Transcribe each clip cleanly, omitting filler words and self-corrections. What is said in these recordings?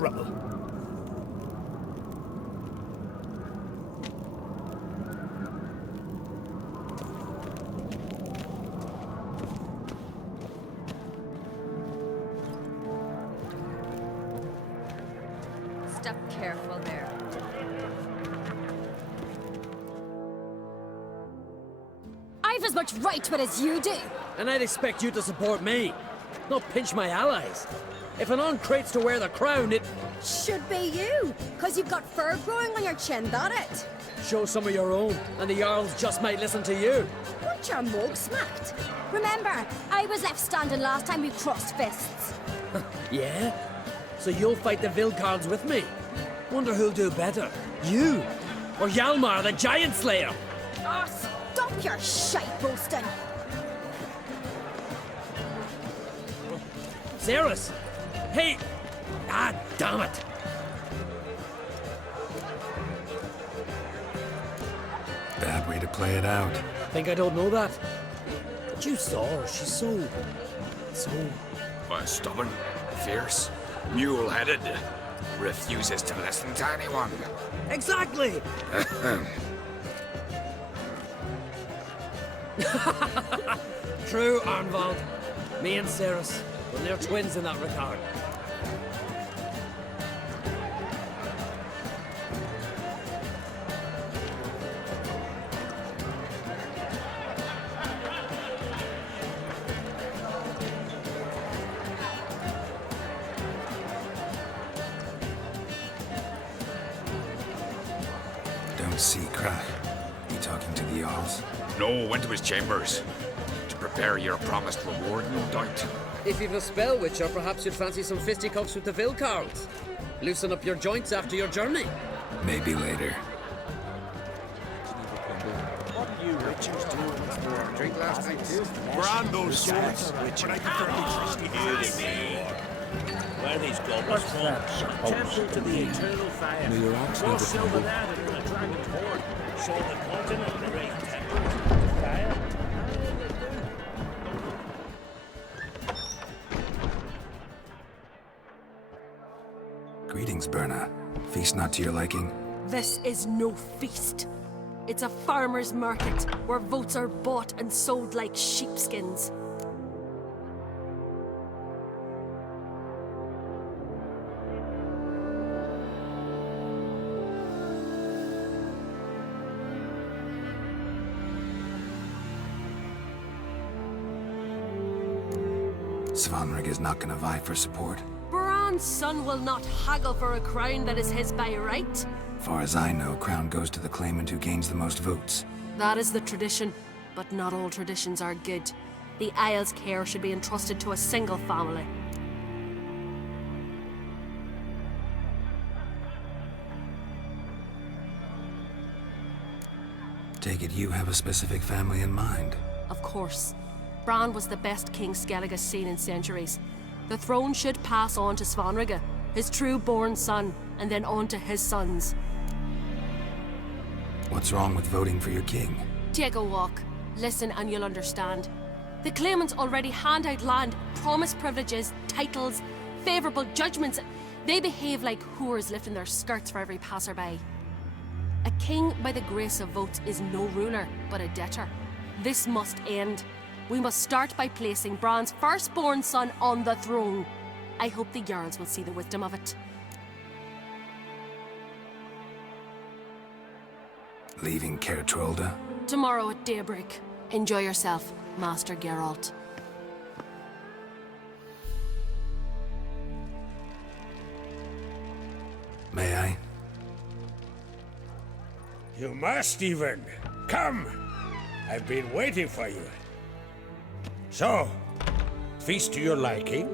trouble. Step careful there. I've as much right to it as you do. And I'd expect you to support me, not pinch my allies. If an on-crate's to wear the crown, it... Should be you, because you've got fur growing on your chin, that it? Show some of your own, and the Jarls just might listen to you. Want your mug smacked? Remember, I was left standing last time we crossed fists. Yeah? So you'll fight the Vilcards with me? Wonder who'll do better, you or Hjalmar the Giant Slayer? Oh, stop your shite boasting. Ceres! Hey! Ah, damn it! Bad way to play it out. Think I don't know that? But you saw her, she's so... Well, stubborn, fierce, mule-headed, refuses to listen to anyone. Exactly! True, Arnvald. Me and Ceres, well, they're twins in that regard. Don't see Krach. You talking to the Jarls? No, went to his chambers. To prepare your promised reward, no doubt. If you've a spell witcher, perhaps you'd fancy some fisticuffs with the Vilcards. Loosen up your joints after your journey. Maybe later. What do you witchers do in this world? Drink last night, too. Brand those swords, but I prefer the trusty ears. Where these goblins from? Temple to the eternal fire. May your ox More never silver tumble. than in a dragon's horn. Show the continent the great temple. Fire. Greetings, Berna. Feast not to your liking? This is no feast. It's a farmer's market where votes are bought and sold like sheepskins. Svanrig is not gonna vie for support. Bran's son will not haggle for a crown that is his by right. Far as I know, crown goes to the claimant who gains the most votes. That is the tradition, but not all traditions are good. The Isle's care should be entrusted to a single family. Take it you have a specific family in mind. Of course. Bran was the best king Skellige's seen in centuries. The throne should pass on to Svanrige, his true-born son, and then on to his sons. What's wrong with voting for your king? Take a walk. Listen and you'll understand. The claimants already hand out land, promise privileges, titles, favourable judgments. They behave like whores lifting their skirts for every passerby. A king by the grace of votes is no ruler, but a debtor. This must end. We must start by placing Bran's firstborn son on the throne. I hope the Jarls will see the wisdom of it. Leaving Caer Trolda? Tomorrow at daybreak. Enjoy yourself, Master Geralt. May I? You must even. Come! I've been waiting for you. So, feast to your liking?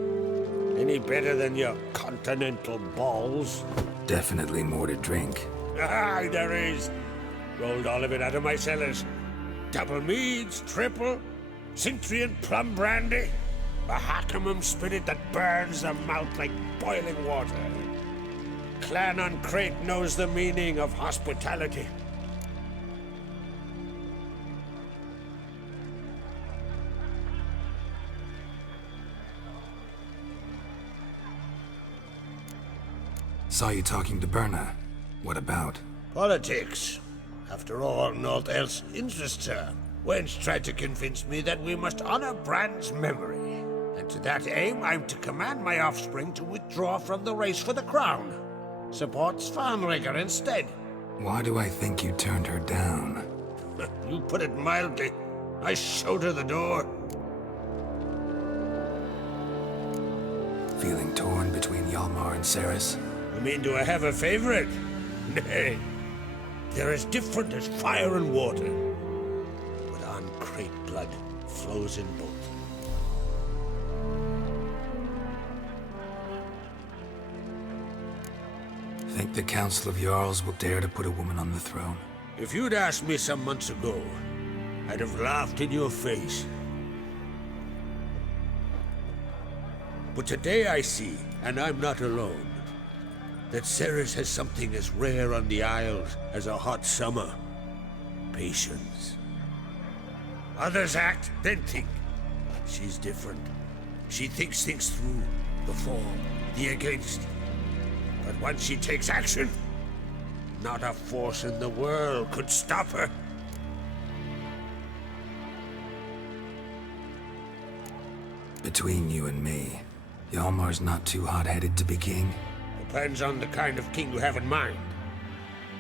Any better than your continental balls? Definitely more to drink. Ah, there is. Rolled all of it out of my cellars. Double meads, triple, Cintrian plum brandy, a Hackamum spirit that burns the mouth like boiling water. Clan on Crate knows the meaning of hospitality. Saw you talking to Berna. What about? Politics. After all, naught else interests her. Wench tried to convince me that we must honor Brand's memory. And to that aim, I'm to command my offspring to withdraw from the race for the crown. Support Svanrigger instead. Why do I think you turned her down? You put it mildly. I showed her the door. Feeling torn between Hjalmar and Ceres? I mean, do I have a favorite? Nay. They're as different as fire and water. But Ancrate blood flows in both. Think the Council of Jarls will dare to put a woman on the throne? If you'd asked me some months ago, I'd have laughed in your face. But today I see, and I'm not alone, that Ceres has something as rare on the Isles as a hot summer. Patience. Others act, then think. She's different. She thinks things through, the for, the against. But once she takes action, not a force in the world could stop her. Between you and me, Hjalmar's not too hot-headed to be king? Depends on the kind of king you have in mind.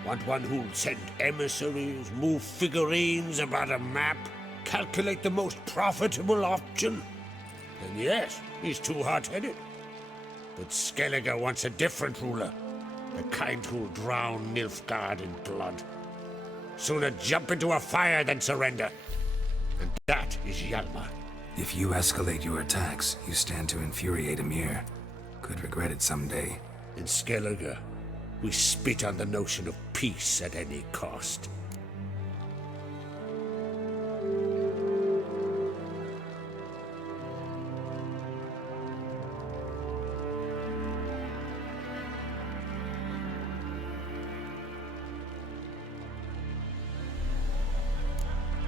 Want one who'll send emissaries, move figurines about a map, calculate the most profitable option? Then yes, he's too hot-headed. But Skellige wants a different ruler. The kind who'll drown Nilfgaard in blood. Sooner jump into a fire than surrender. And that is Hjalmar. If you escalate your attacks, you stand to infuriate Emir. Could regret it someday. In Skellige, we spit on the notion of peace at any cost.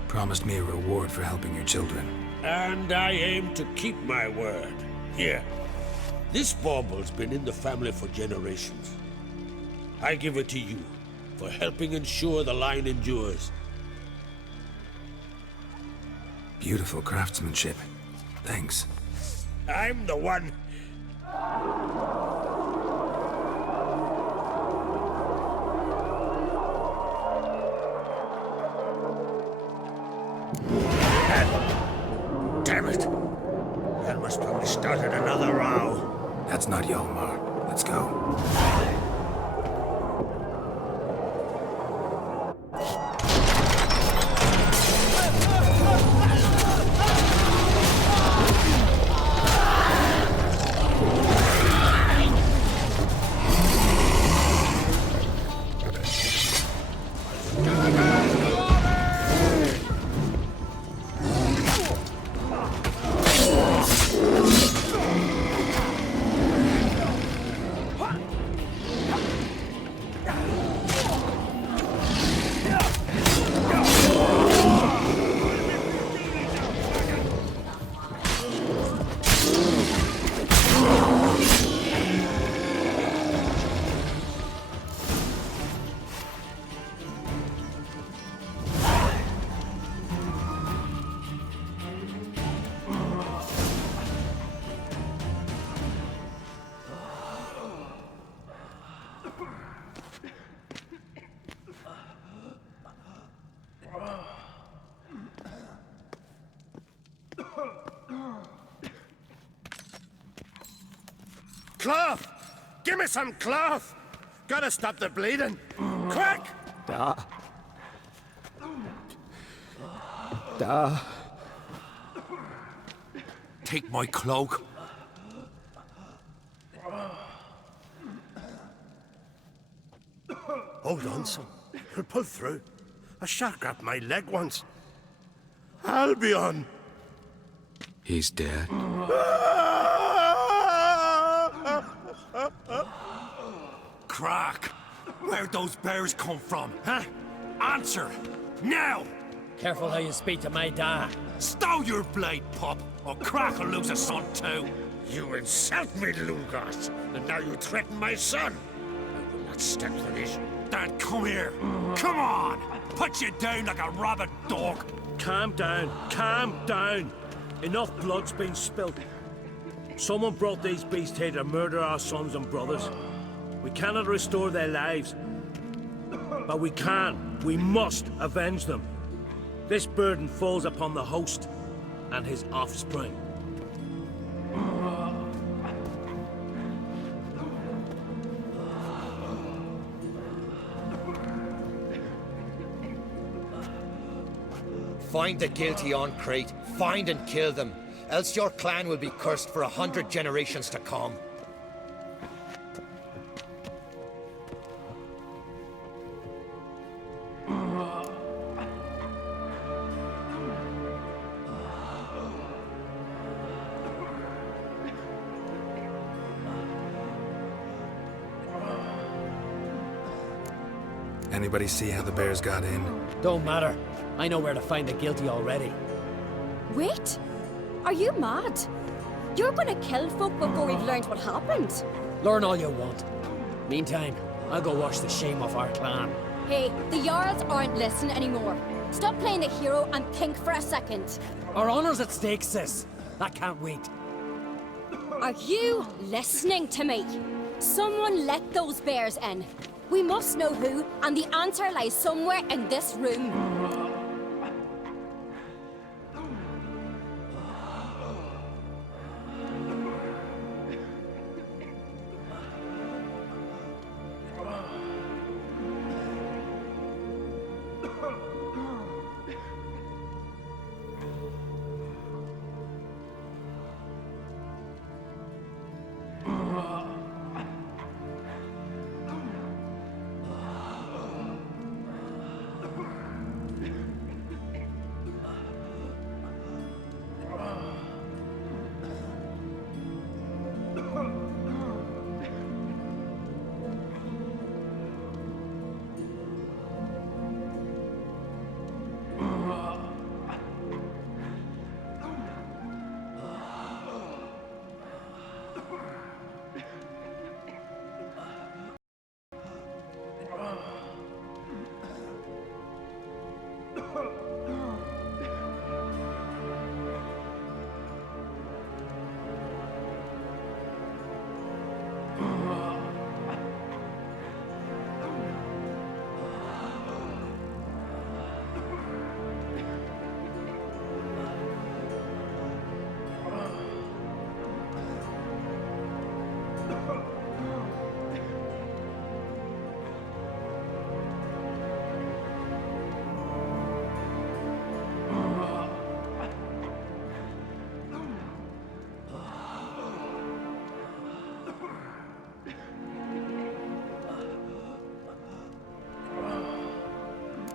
Promised me a reward for helping your children. And I aim to keep my word. Here. This bauble's been in the family for generations. I give it to you for helping ensure the line endures. Beautiful craftsmanship. Thanks. I'm the one. Damn it! Helma's probably started another row. That's not Hjalmar. Let's go. Cloth! Give me some cloth! Gotta stop the bleeding! Quick! Take my cloak. Hold on, son. You'll pull through. A shark grabbed my leg once. Albion! He's dead. Crack! Where'd those bears come from, huh? Answer! Now! Careful how you speak to my dad. Stow your blade, pup, or Crack will lose a son too. You insult me, Lugos, and now you threaten my son. got stick for this. Dad, come here. Come on! Put you down like a rabid dog. Calm down, calm down. Enough blood's been spilt. Someone brought these beasts here to murder our sons and brothers. We cannot restore their lives. But we must avenge them. This burden falls upon the host and his offspring. Find the guilty on Crete, find and kill them, else your clan will be cursed for 100 generations to come. Anybody see how the bears got in? Don't matter. I know where to find the guilty already. Wait! Are you mad? You're gonna kill folk before we've learned what happened. Learn all you want. Meantime, I'll go wash the shame off our clan. Hey, the Jarls aren't listening anymore. Stop playing the hero and think for a second. Our honor's at stake, sis. That can't wait. Are you listening to me? Someone let those bears in. We must know who, and the answer lies somewhere in this room.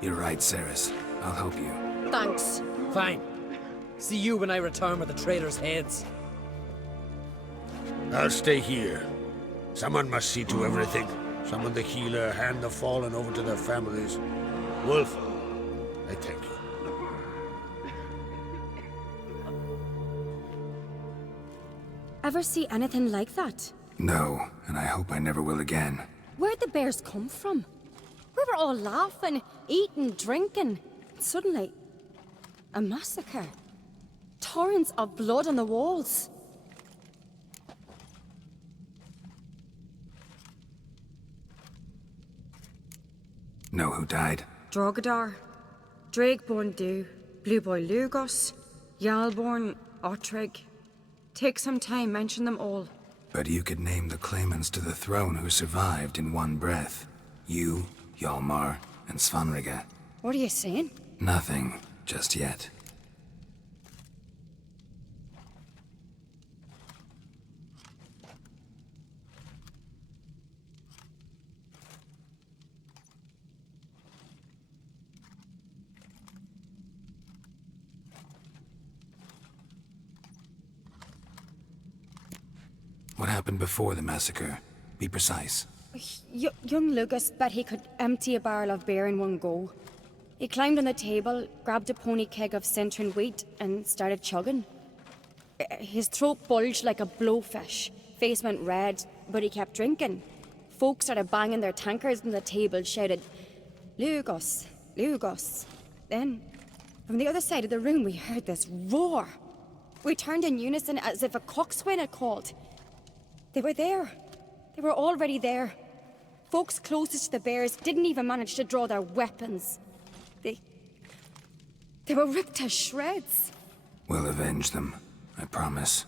You're right, Ceres. I'll help you. Thanks. Fine. See you when I return with the traitors' heads. I'll stay here. Someone must see to everything. Summon the healer, hand the fallen over to their families. Wolf, I thank you. Ever see anything like that? No, and I hope I never will again. Where'd the bears come from? We were all laughing, eating, drinking. Suddenly, a massacre. Torrents of blood on the walls. Know who died? Drogadar, Drakeborn Du, Blueboy Lugos, Yalborn, Ottrig. Take some time, mention them all. But you could name the claimants to the throne who survived in one breath. You, Hjalmar, and Svanrige. What are you saying? Nothing, just yet. What happened before the massacre? Be precise. Young Lucas bet he could empty a barrel of beer in one go. He climbed on the table, grabbed a pony keg of Centron wheat, and started chugging. His throat bulged like a blowfish, face went red, but he kept drinking. folk started banging their tankards on the table, shouted, Lugos, Lugos. Then, from the other side of the room, we heard this roar. We turned in unison as if a coxswain had called. They were there. They were already there. Folks closest to the bears didn't even manage to draw their weapons. They were ripped to shreds. We'll avenge them, I promise.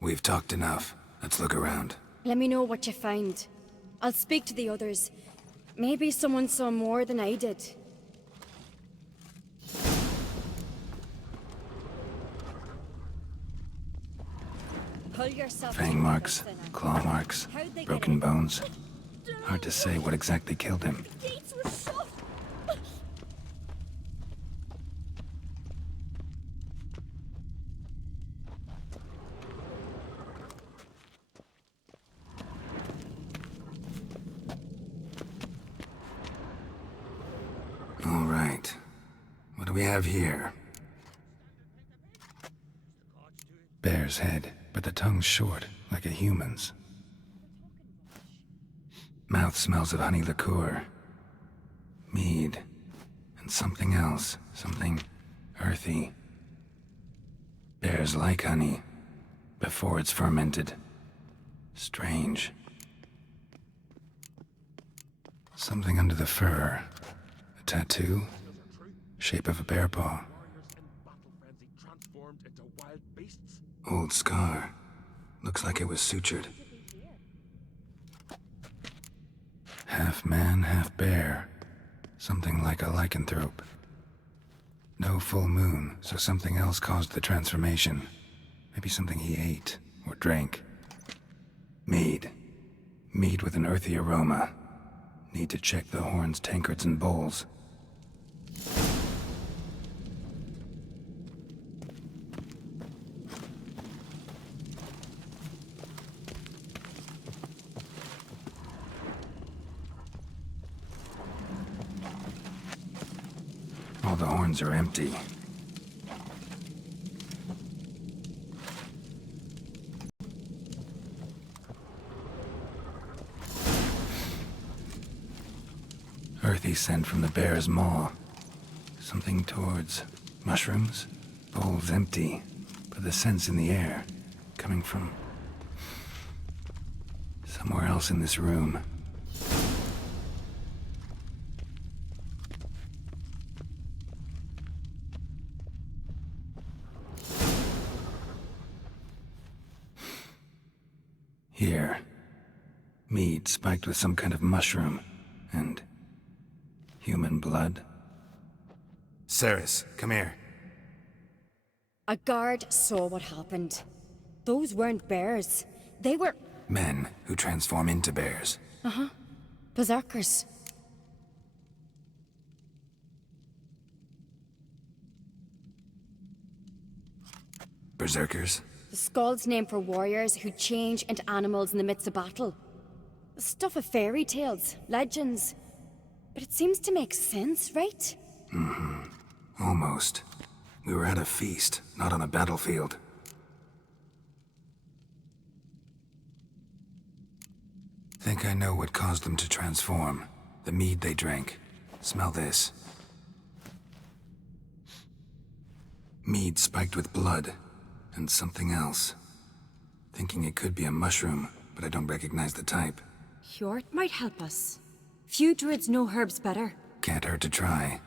We've talked enough. Let's look around. Let me know what you find. I'll speak to the others. Maybe someone saw more than I did. Pull yourself Fang marks, claw marks, broken bones. Hard to say what exactly killed him. The gates were shut. All right. What do we have here? Bear's head, but the tongue's short, like a human's. Mouth smells of honey liqueur. Mead. And something else. Something earthy. Bears like honey. Before it's fermented. Strange. Something under the fur. A tattoo? Shape of a bear paw. Old scar. Looks like it was sutured. Half man, half bear. Something like a lycanthrope. No full moon, so something else caused the transformation. Maybe something he ate or drank. Mead. Mead with an earthy aroma. Need to check the horns, tankards, and bowls. All the horns are empty. Earthy scent from the bear's maw. Something towards mushrooms? Bowls empty, but the scent's in the air. Coming from somewhere else in this room. Here. Mead spiked with some kind of mushroom. And human blood. Ceres, come here. A guard saw what happened. Those weren't bears. They were... Men who transform into bears. berserkers. Berserkers? The Skald's name for warriors who change into animals in the midst of battle. The stuff of fairy tales, legends. But it seems to make sense, right? Almost. We were at a feast, not on a battlefield. Think I know what caused them to transform. The mead they drank. Smell this. Mead spiked with blood. And something else. Thinking it could be a mushroom, but I don't recognize the type. Hjort might help us. Few druids know herbs better. Can't hurt to try.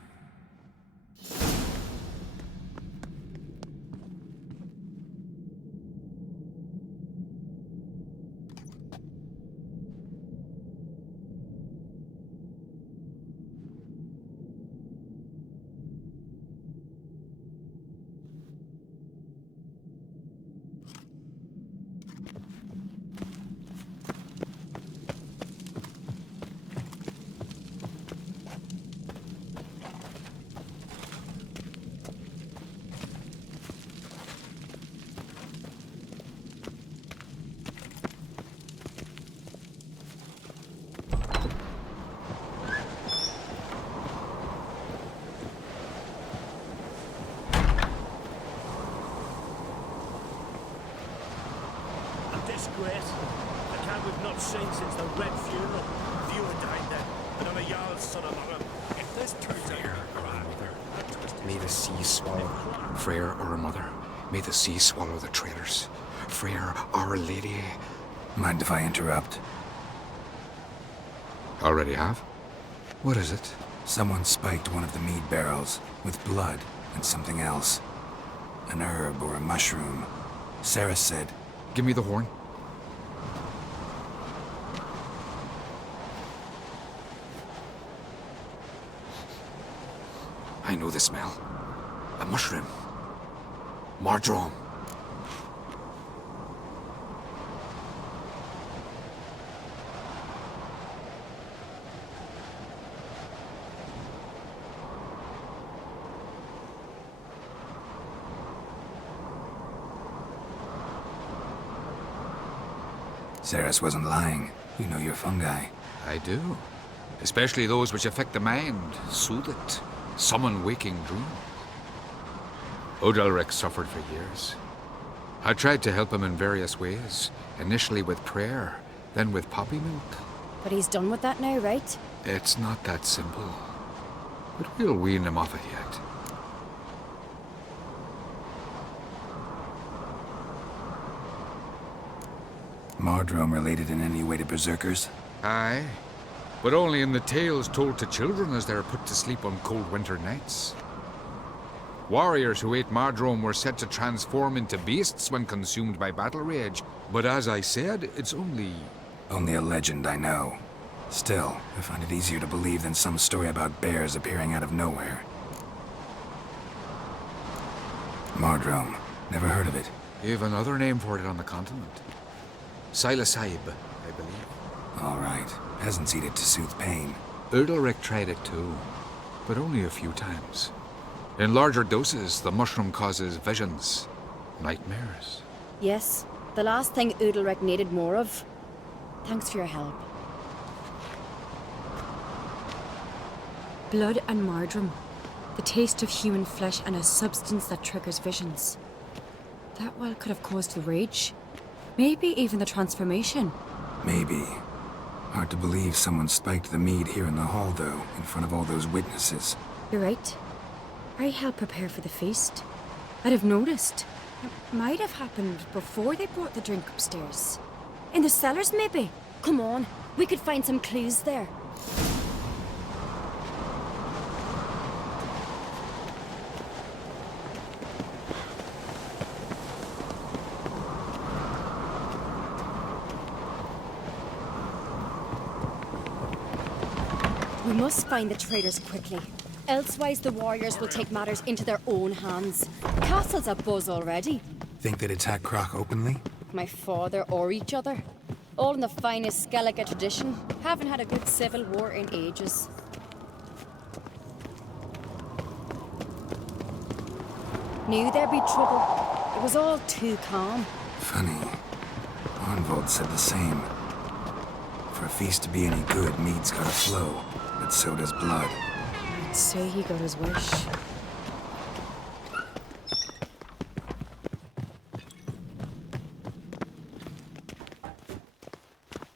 Disgrace. The cat we've not seen since the Red Funeral. Viewer died then, and I'm a Jarl's son among them. If this turns out May the sea swallow Freyr, our mother. May the sea swallow the traitors. Freyr, our lady. Mind if I interrupt? Already have? What is it? Someone spiked one of the mead barrels with blood and something else. An herb or a mushroom. Sarah said, Give me the horn. I know the smell. A mushroom. Mardrome. Ceres wasn't lying. You know your fungi. I do. Especially those which affect the mind, soothe it, summon waking dreams. Odalric suffered for years. I tried to help him in various ways, initially with prayer, then with poppy milk. But he's done with that now, right? It's not that simple. But we'll wean him off it yet. Mardrome related in any way to berserkers? Aye, but only in the tales told to children as they're put to sleep on cold winter nights. Warriors who ate Mardrome were said to transform into beasts when consumed by battle rage, but as I said, it's only a legend, I know. Still, I find it easier to believe than some story about bears appearing out of nowhere. Mardrome. Never heard of it. You have another name for it on the continent. Silasib, I believe. All right. Peasants eat it to soothe pain. Udalric tried it too, but only a few times. In larger doses, the mushroom causes visions, nightmares. Yes, the last thing Udalric needed more of. Thanks for your help. Blood and Mardrome. The taste of human flesh and a substance that triggers visions. That well could have caused the rage. Maybe even the transformation. Maybe. Hard to believe someone spiked the mead here in the hall, though, in front of all those witnesses. You're right. I helped prepare for the feast. I'd have noticed. It might have happened before they brought the drink upstairs. In the cellars, maybe? Come on, we could find some clues there. We must find the traitors quickly. Elsewise, the warriors will take matters into their own hands. The castle's abuzz already. Think they'd attack Croc openly? My father or each other. All in the finest Skellige tradition. Haven't had a good civil war in ages. Knew there'd be trouble. It was all too calm. Funny. Arnvold said the same. For a feast to be any good, mead's gotta flow, but so does blood. I'd say he got his wish.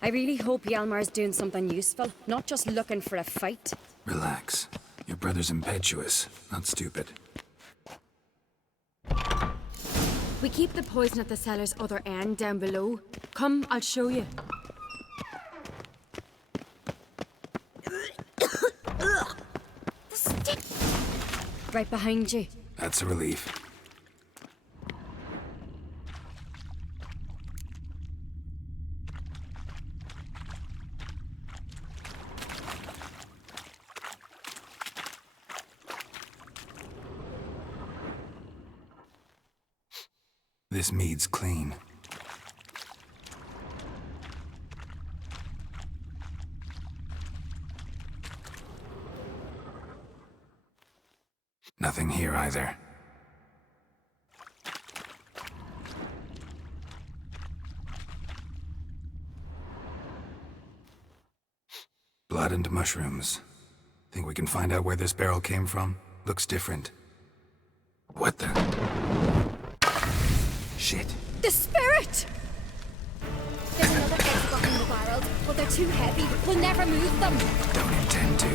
I really hope Hjalmar's doing something useful, not just looking for a fight. Relax. Your brother's impetuous, not stupid. We keep the poison at the cellar's other end down below. Come, I'll show you. The stick! Right behind you. That's a relief. This mead's clean. Nothing here either. Blood and mushrooms. Think we can find out where this barrel came from? Looks different. What the? Shit. The spirit! There's another egg behind the barrels, but they're too heavy. We'll never move them. Don't intend to.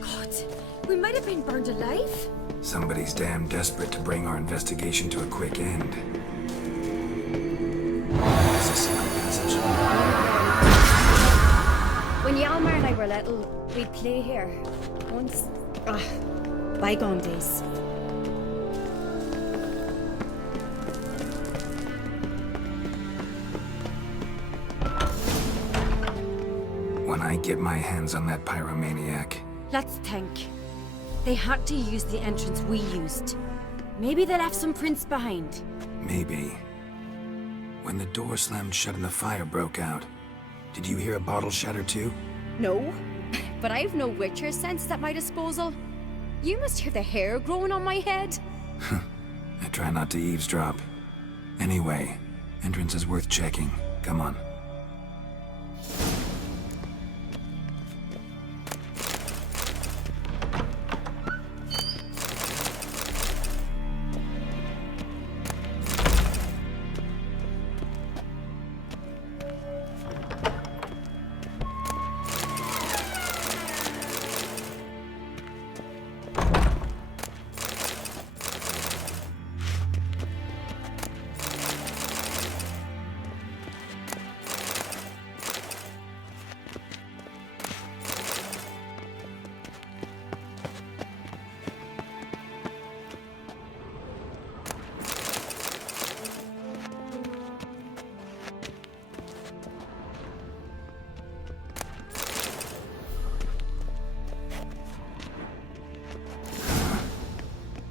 God, we might have been burned alive. Somebody's damn desperate to bring our investigation to a quick end. There's a secret passage. When Hjalmar and I were little, we'd play here. Once. Bygone days. When I get my hands on that pyromaniac, Let's think. They had to use the entrance we used. Maybe they left some prints behind. maybe. When the door slammed shut and the fire broke out, did you hear a bottle shatter too? No, but I've no witcher sense at my disposal. You must hear the hair growing on my head. I try not to eavesdrop. Anyway, entrance is worth checking. Come on.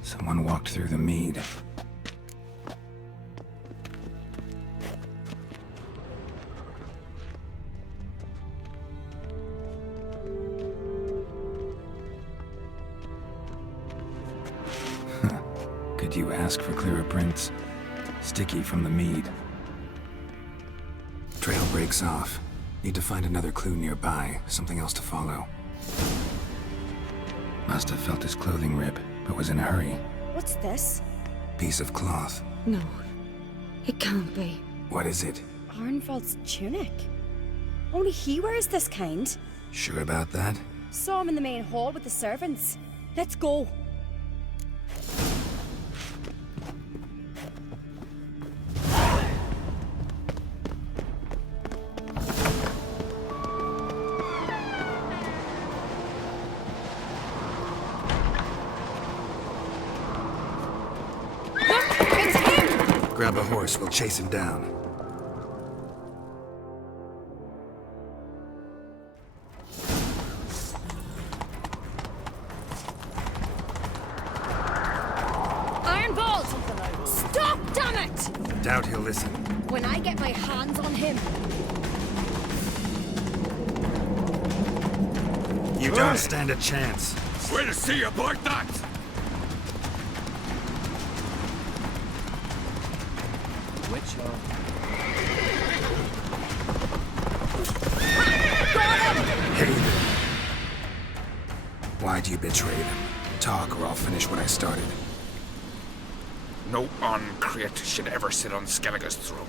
Someone walked through the mead. Could you ask for clearer prints? Sticky from the mead. Trail breaks off. Need to find another clue nearby, something else to follow. Must have felt his clothing rip, but was in a hurry. What's this? Piece of cloth. No, it can't be. What is it? Arnvold's tunic. Only he wears this kind. Sure about that? Saw him in the main hall with the servants. Let's go. Grab a horse, we'll chase him down. Arnvold! Stop! doubt he'll listen. When I get my hands on him, You don't stand a chance. We're to see about that! Which Hey there. Why do you betray them? Talk or I'll finish what I started. No uncreate should ever sit on Skellige's throne.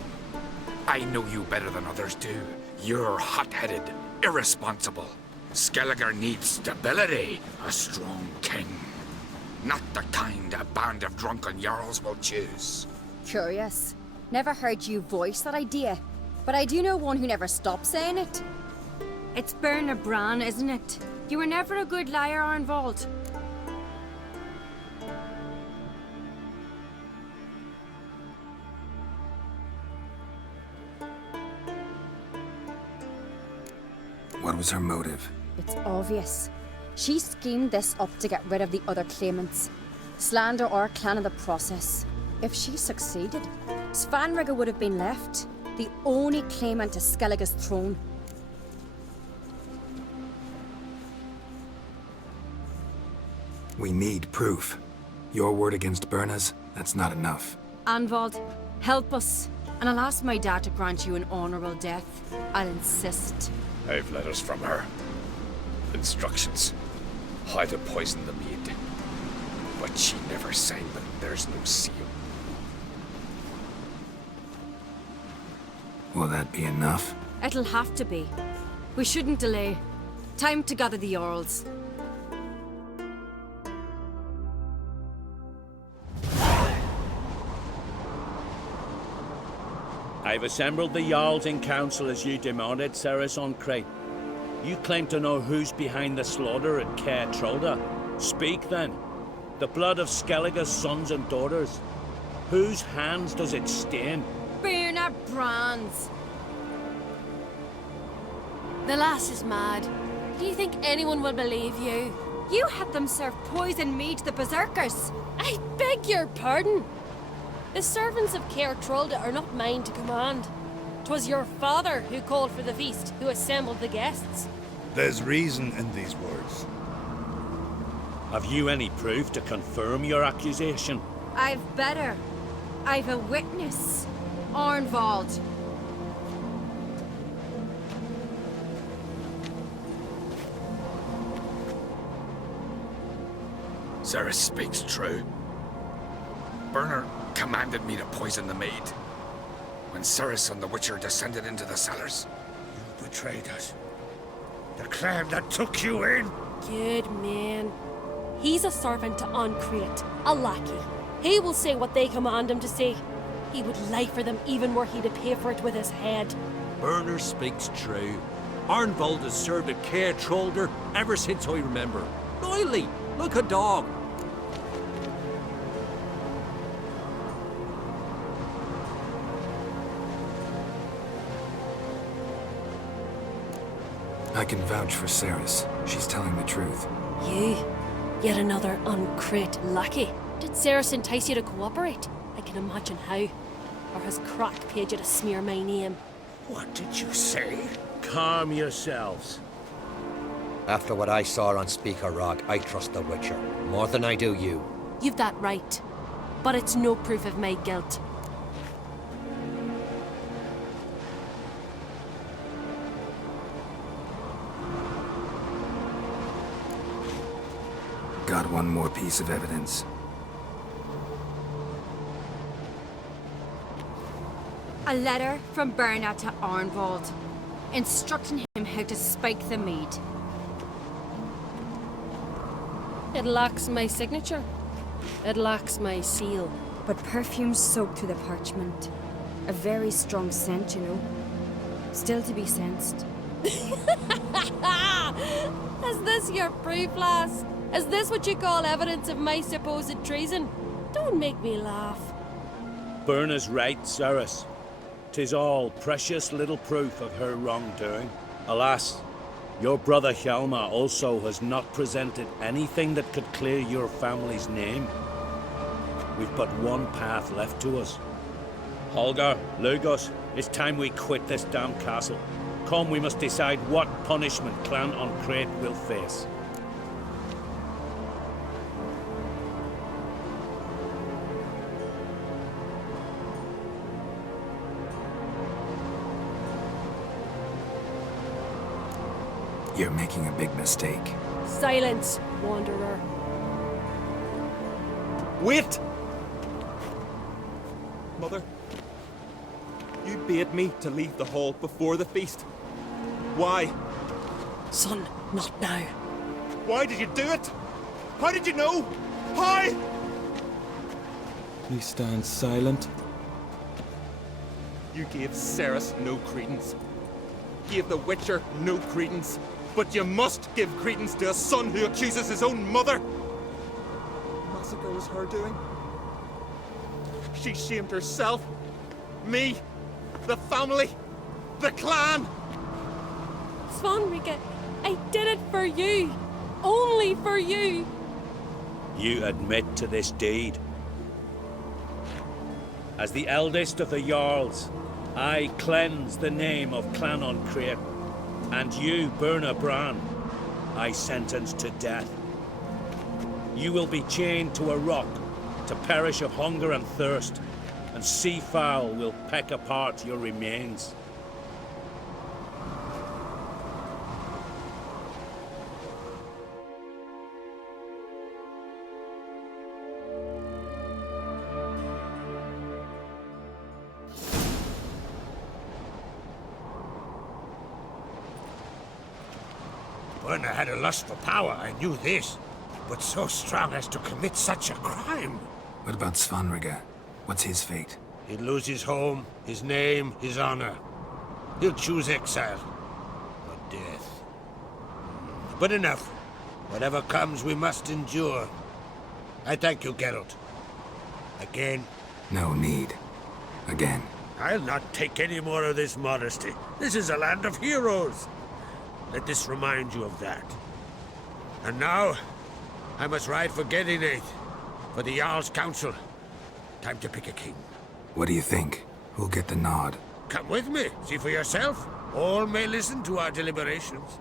I know you better than others do. You're hot-headed, irresponsible. Skellige needs stability, a strong king. Not the kind a band of drunken jarls will choose. curious. Never heard you voice that idea, but I do know one who never stops saying it. It's Bernard Bran, isn't it? You were never a good liar, Arnvold. What was her motive? It's obvious. She schemed this up to get rid of the other claimants. Slander our clan in the process. If she succeeded, Svanrigga would have been left, the only claimant to Skellige's throne. We need proof. Your word against Berna's, that's not enough. Arnvold, help us. And I'll ask my dad to grant you an honorable death. I'll insist. I've letters from her. Instructions. How to poison the mead. But she never signed them. There's no seal. Will that be enough? It'll have to be. We shouldn't delay. Time to gather the Jarls. I've assembled the Jarls in council as you demanded, Ceres on Crate. You claim to know who's behind the slaughter at Caer Trolda. Speak then. The blood of Skellige's sons and daughters. Whose hands does it stain? Bernard Bran's. The lass is mad. Do you think anyone will believe you? You had them serve poison mead to the berserkers. I beg your pardon. The servants of Caer Trolda are not mine to command. 'Twas your father who called for the feast, who assembled the guests. There's reason in these words. Have you any proof to confirm your accusation? I've better. I've a witness. Arnvold. Ceres speaks true. Bernard commanded me to poison the maid. When Ceres and the Witcher descended into the cellars. You betrayed us. The clan that took you in. Good man. He's a servant to Uncreate, a lackey. He will say what they command him to say. He would lie for them even were he to pay for it with his head. Bernard speaks true. Arnvold has served at Caer Trolda ever since I remember. Loyally, like a dog. I can vouch for Ceres. She's telling the truth. You? Yet another Uncreate lackey. Did Ceres entice you to cooperate? I can imagine how. Or has Crack paid you to smear my name? What did you say? Calm yourselves. After what I saw on Speaker Rock, I trust the Witcher. More than I do you. You've that right. But it's no proof of my guilt. Got one more piece of evidence. A letter from Bernard to Arnvold, instructing him how to spike the mead. It lacks my signature. It lacks my seal. But perfume soaked through the parchment. A very strong scent, you know. Still to be sensed. Is this your proof, lass? Is this what you call evidence of my supposed treason? Don't make me laugh. Berna's right, Ceres. 'Tis all precious little proof of her wrongdoing. Alas, your brother Hjalmar also has not presented anything that could clear your family's name. We've but one path left to us. Holger, Lugos, it's time we quit this damn castle. Come, we must decide what punishment Clan on Crate will face. You're making a big mistake. Silence, Wanderer. Wait! Mother, you bade me to leave the hall before the feast. Why? Son, not now. Why did you do it? How did you know? How? You stand silent. You gave Ceres no credence. Gave the Witcher no credence. But you must give credence to a son who accuses his own mother. The massacre was her doing. She shamed herself, me, the family, the clan. Svanrika, I did it for you. Only for you. You admit to this deed. As the eldest of the Jarls, I cleanse the name of Clan on Crate, and you, Burna Bran, I sentence to death. You will be chained to a rock to perish of hunger and thirst, and seafowl will peck apart your remains. Burna had a lust for power, I knew this. But so strong as to commit such a crime. What about Svanrika? What's his fate? He'd lose his home, his name, his honor. He'll choose exile. Or death. But enough. Whatever comes, we must endure. I thank you, Geralt. Again. No need. Again. I'll not take any more of this modesty. This is a land of heroes. Let this remind you of that. And now, I must ride for Gedinath, for the Jarl's Council. Time to pick a king. What do you think? Who'll get the nod? Come with me, see for yourself. All may listen to our deliberations.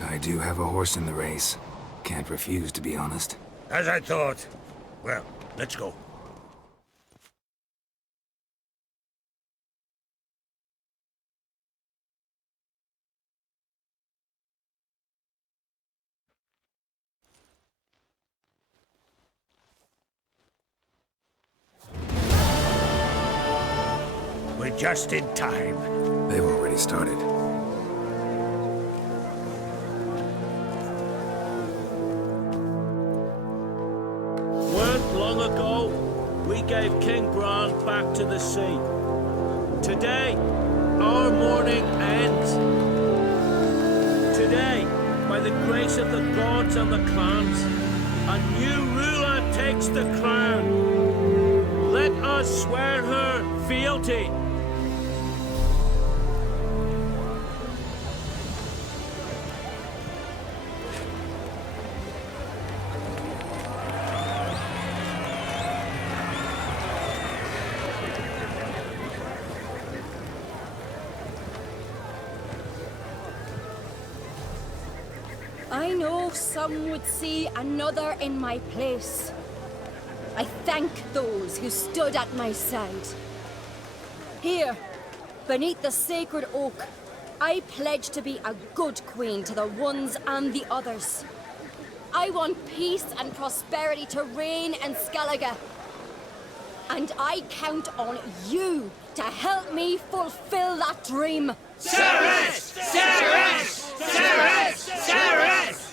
I do have a horse in the race. Can't refuse, to be honest. As I thought. Well, let's go. We're just in time. They've already started. Weren't long ago, we gave King Bran back to the sea. Today, our mourning ends. Today, by the grace of the gods and the clans, a new ruler takes the crown. Let us swear her fealty. I know some would see another in my place. I thank those who stood at my side. Here, beneath the sacred oak, I pledge to be a good queen to the ones and the others. I want peace and prosperity to reign in Skellige. And I count on you to help me fulfill that dream. Ceres! Ceres! Ceres! Ceres!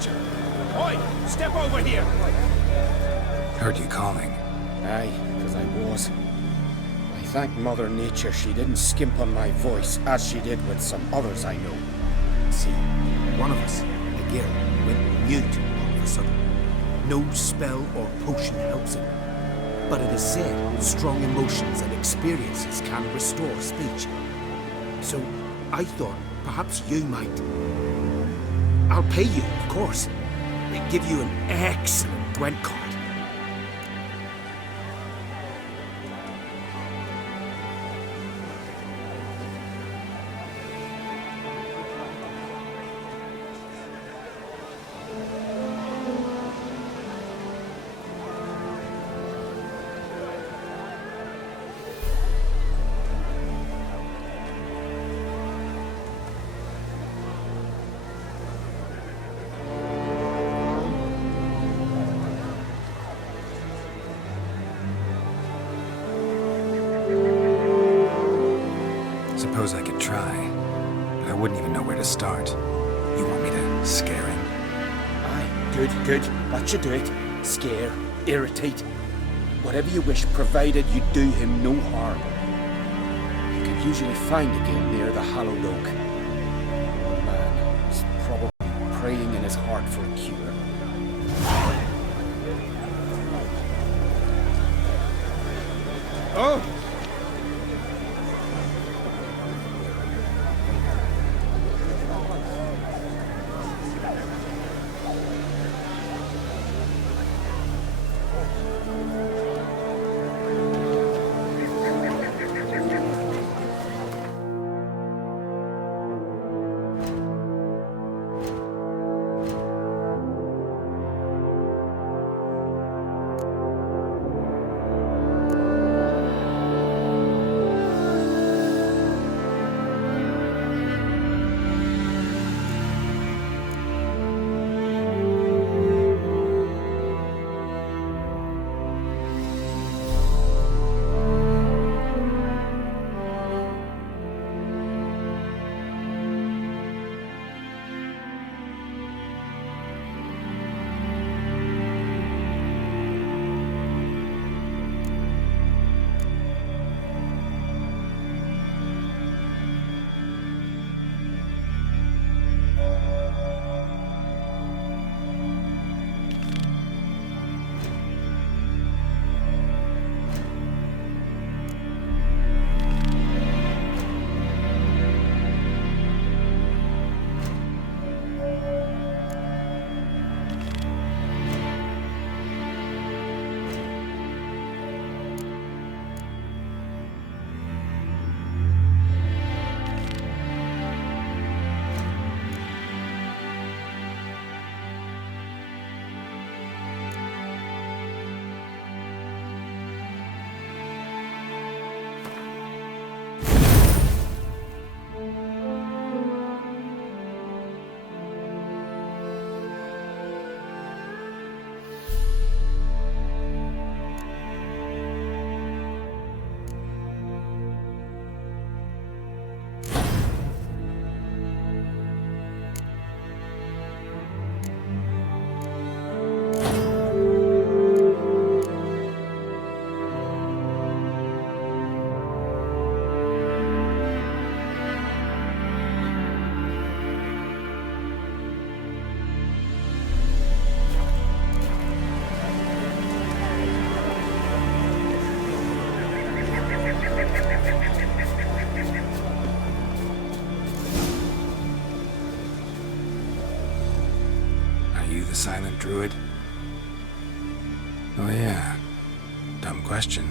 nature. Oi, step over here! Heard you calling. Aye, because I was. I thank Mother Nature she didn't skimp on my voice, as she did with some others I know. See, one of us, a girl, went mute all of a sudden. No spell or potion helps him. But it is said strong emotions and experiences can restore speech. So I thought perhaps you might. I'll pay you, of course. They give you an excellent Gwent card. Suppose I could try, but I wouldn't even know where to start. You want me to scare him? Aye, good, good. That should do it. Scare, irritate. Whatever you wish, provided you do him no harm. You can usually find a game near the Hallowed Oak. The man is probably praying in his heart for a cure. Oh! The silent druid? Oh yeah. Dumb question.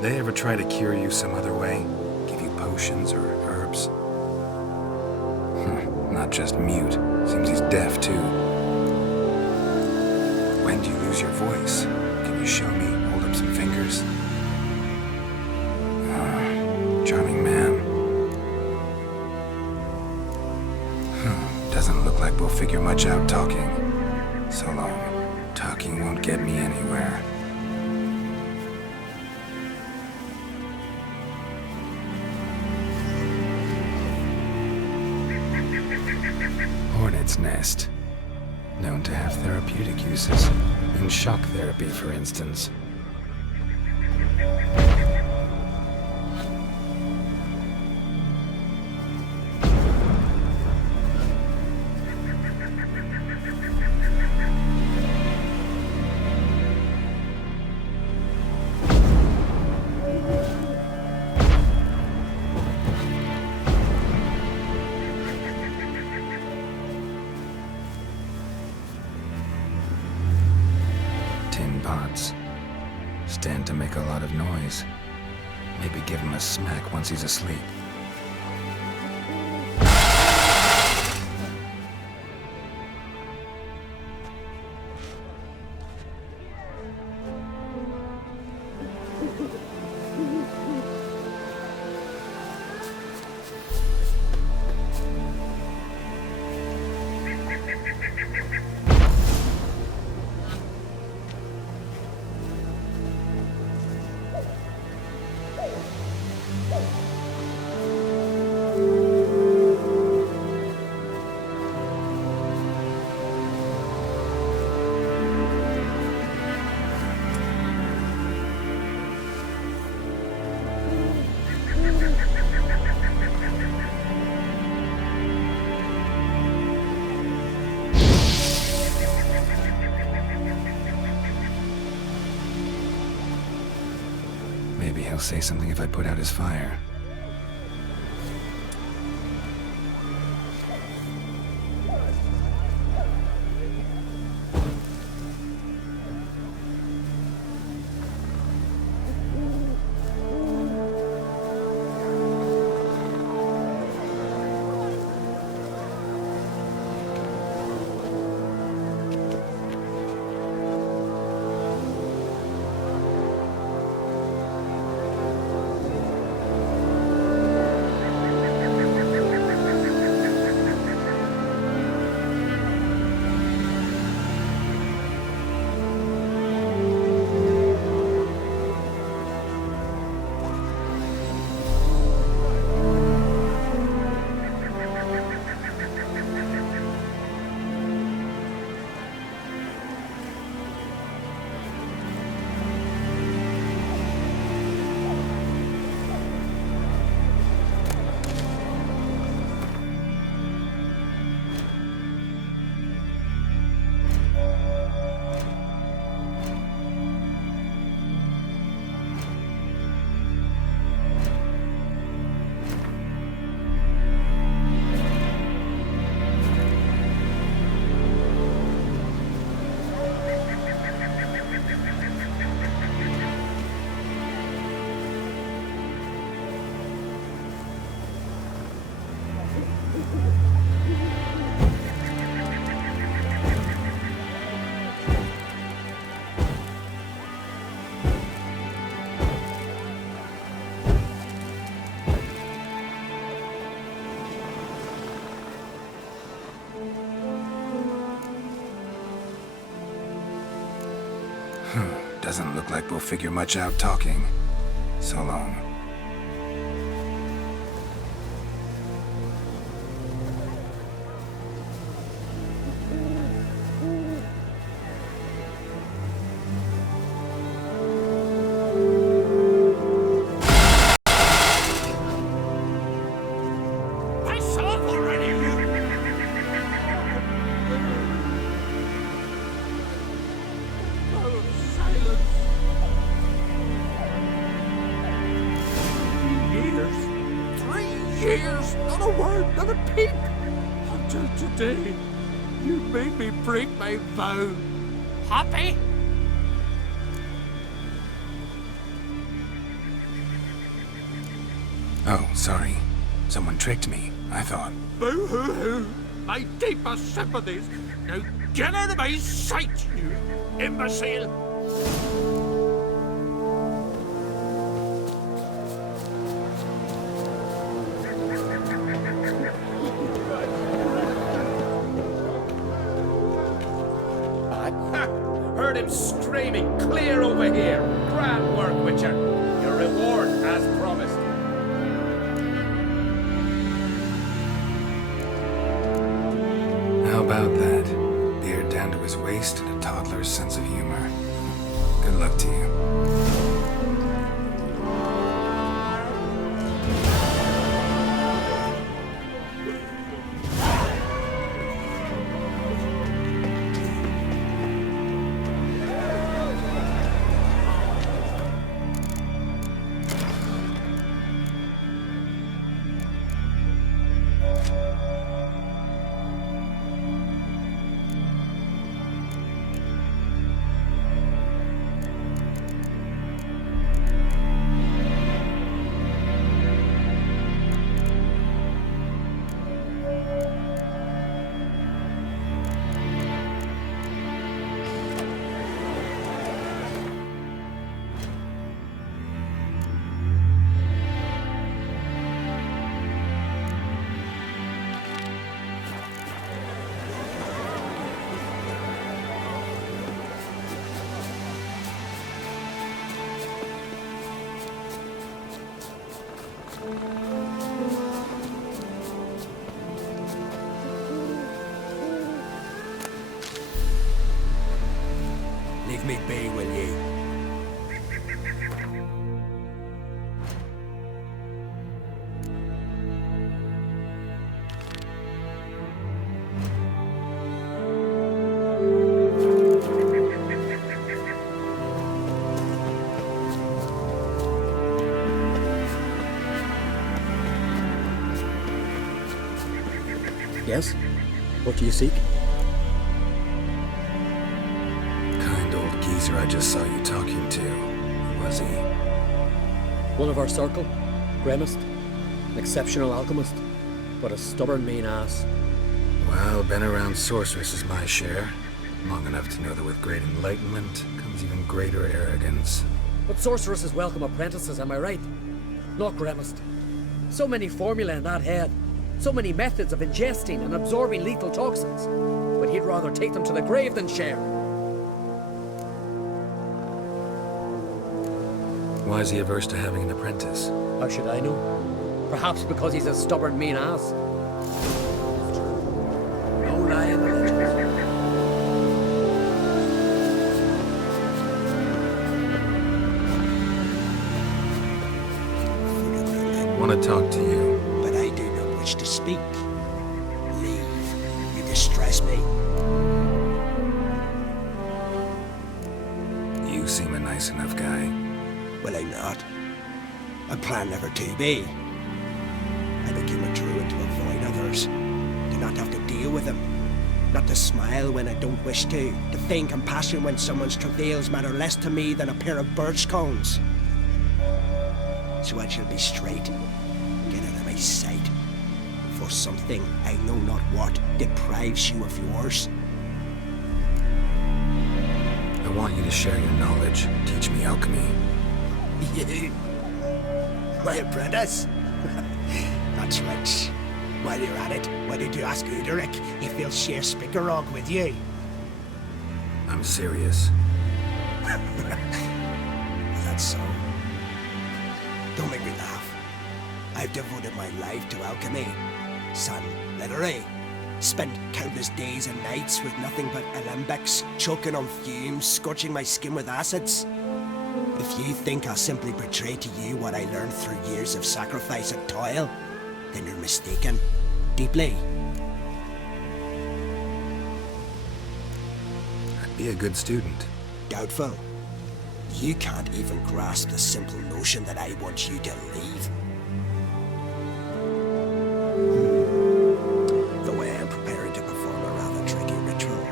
They ever try to cure you some other way? Give you potions or herbs? Not just mute. Seems he's deaf, too. When do you lose your voice? Can you show me? Hold up some fingers? Charming man. Doesn't look like we'll figure much out talking. So long. Talking won't get me anywhere. Hornet's nest. Known to have therapeutic uses. In shock therapy, for instance. Tin pots. Stand to make a lot of noise. Maybe give him a smack once he's asleep. Maybe he'll say something if I put out his fire. Doesn't look like we'll figure much out talking. So long. Years, not a word, not a peep. Until today, you made me break my vow. Happy? Oh, sorry. Someone tricked me, I thought. Boo-hoo-hoo. My deepest sympathies. Now get out of my sight, you imbecile. heard him screaming, clear over here. Grand work, Witcher. Your reward as promised. How about that? Beard down to his waist and a toddler's sense of humor. Good luck to you. Leave me be, will ye? Yes? What do you seek? Kind old geezer I just saw you talking to. Who was he? One of our circle. Gremist. An exceptional alchemist. But a stubborn mean ass. Well, been around sorceress is my share. Long enough to know that with great enlightenment comes even greater arrogance. But sorceresses welcome apprentices, am I right? Not Gremist. So many formulae in that head. So many methods of ingesting and absorbing lethal toxins. But he'd rather take them to the grave than share. Why is he averse to having an apprentice? How should I know? Perhaps because he's a stubborn mean ass. No lie in the legends. Want to talk to you. But I do not wish to speak. Leave. You distress me. You seem a nice enough guy. Well, I'm not. I plan never to be. I became a druid to avoid others. To not have to deal with them. Not to smile when I don't wish to. To feign compassion when someone's travails matter less to me than a pair of birch cones. So I shall be straight. Get out of my sight. For something, I know not what, deprives you of yours. I want you to share your knowledge. Teach me alchemy. You? My apprentice? That's right. While you're at it, why don't you ask Uderic if he'll share Spickerog with you? I'm serious. That's so. Don't make me laugh. I've devoted my life to alchemy. Son, literally. Spent countless days and nights with nothing but alembics, choking on fumes, scorching my skin with acids. If you think I'll simply betray to you what I learned through years of sacrifice and toil, then you're mistaken. Deeply. I'd be a good student. Doubtful. You can't even grasp the simple notion that I want you to leave. Though I am preparing to perform a rather tricky ritual.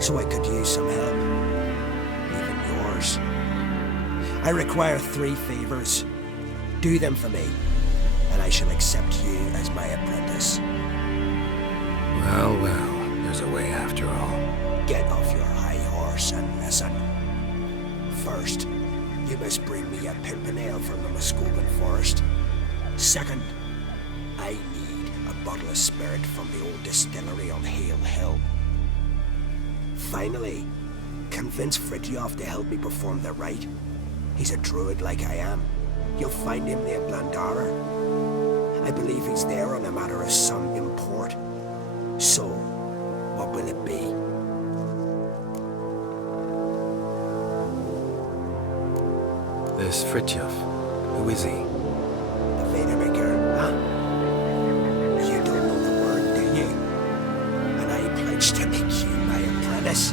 So I could use some help. Even yours. I require 3 favors. Do them for me, and I shall accept you as my apprentice. Well, well, there's a way after all. Get off your high horse and listen. First, you must bring me a pimpernel from the Muscovan forest. Second, I need a bottle of spirit from the old distillery on Hale Hill. Finally, Convince Fridtjof to help me perform the rite. He's a druid like I am. You'll find him near Blandara. I believe he's there on a matter of some import. So, what will it be? This Fridtjof, who is he? The Vadermaker, huh? You don't know the word, do you? And I pledge to make you my apprentice.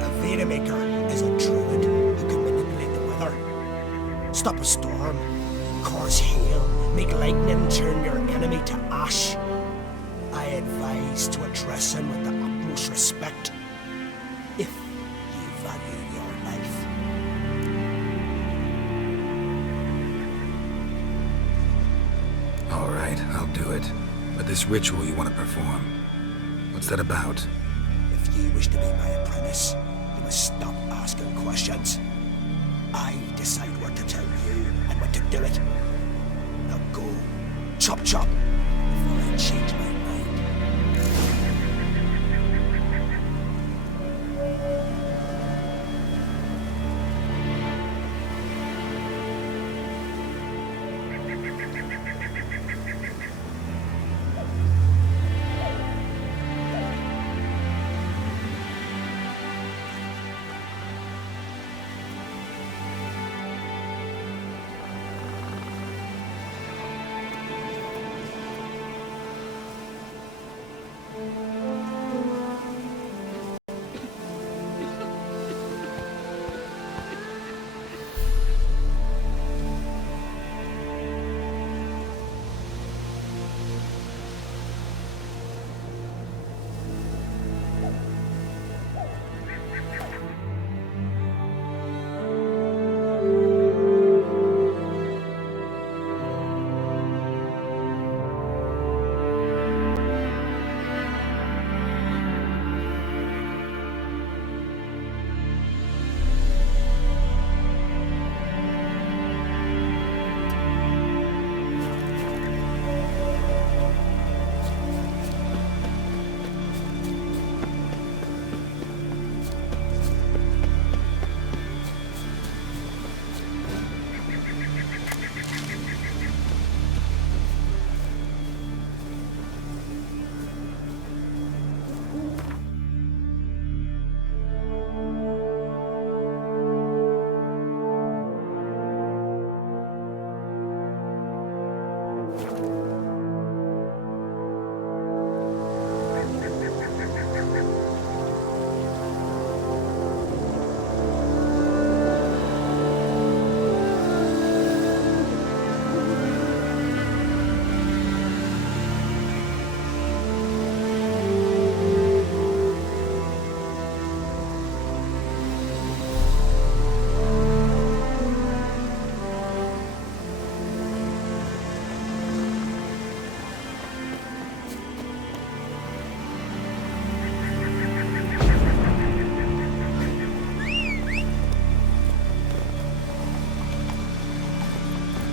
A Vadermaker is a druid who can manipulate the weather. Stop a storm, cause hail, make lightning turn your enemy to ash. I advise to address him with the utmost respect, if you value your life. All right, I'll do it. But this ritual you want to perform, what's that about? If you wish to be my apprentice, you must stop asking questions. I decide what to tell you and when to do it. Now go, chop chop, before I change my mind.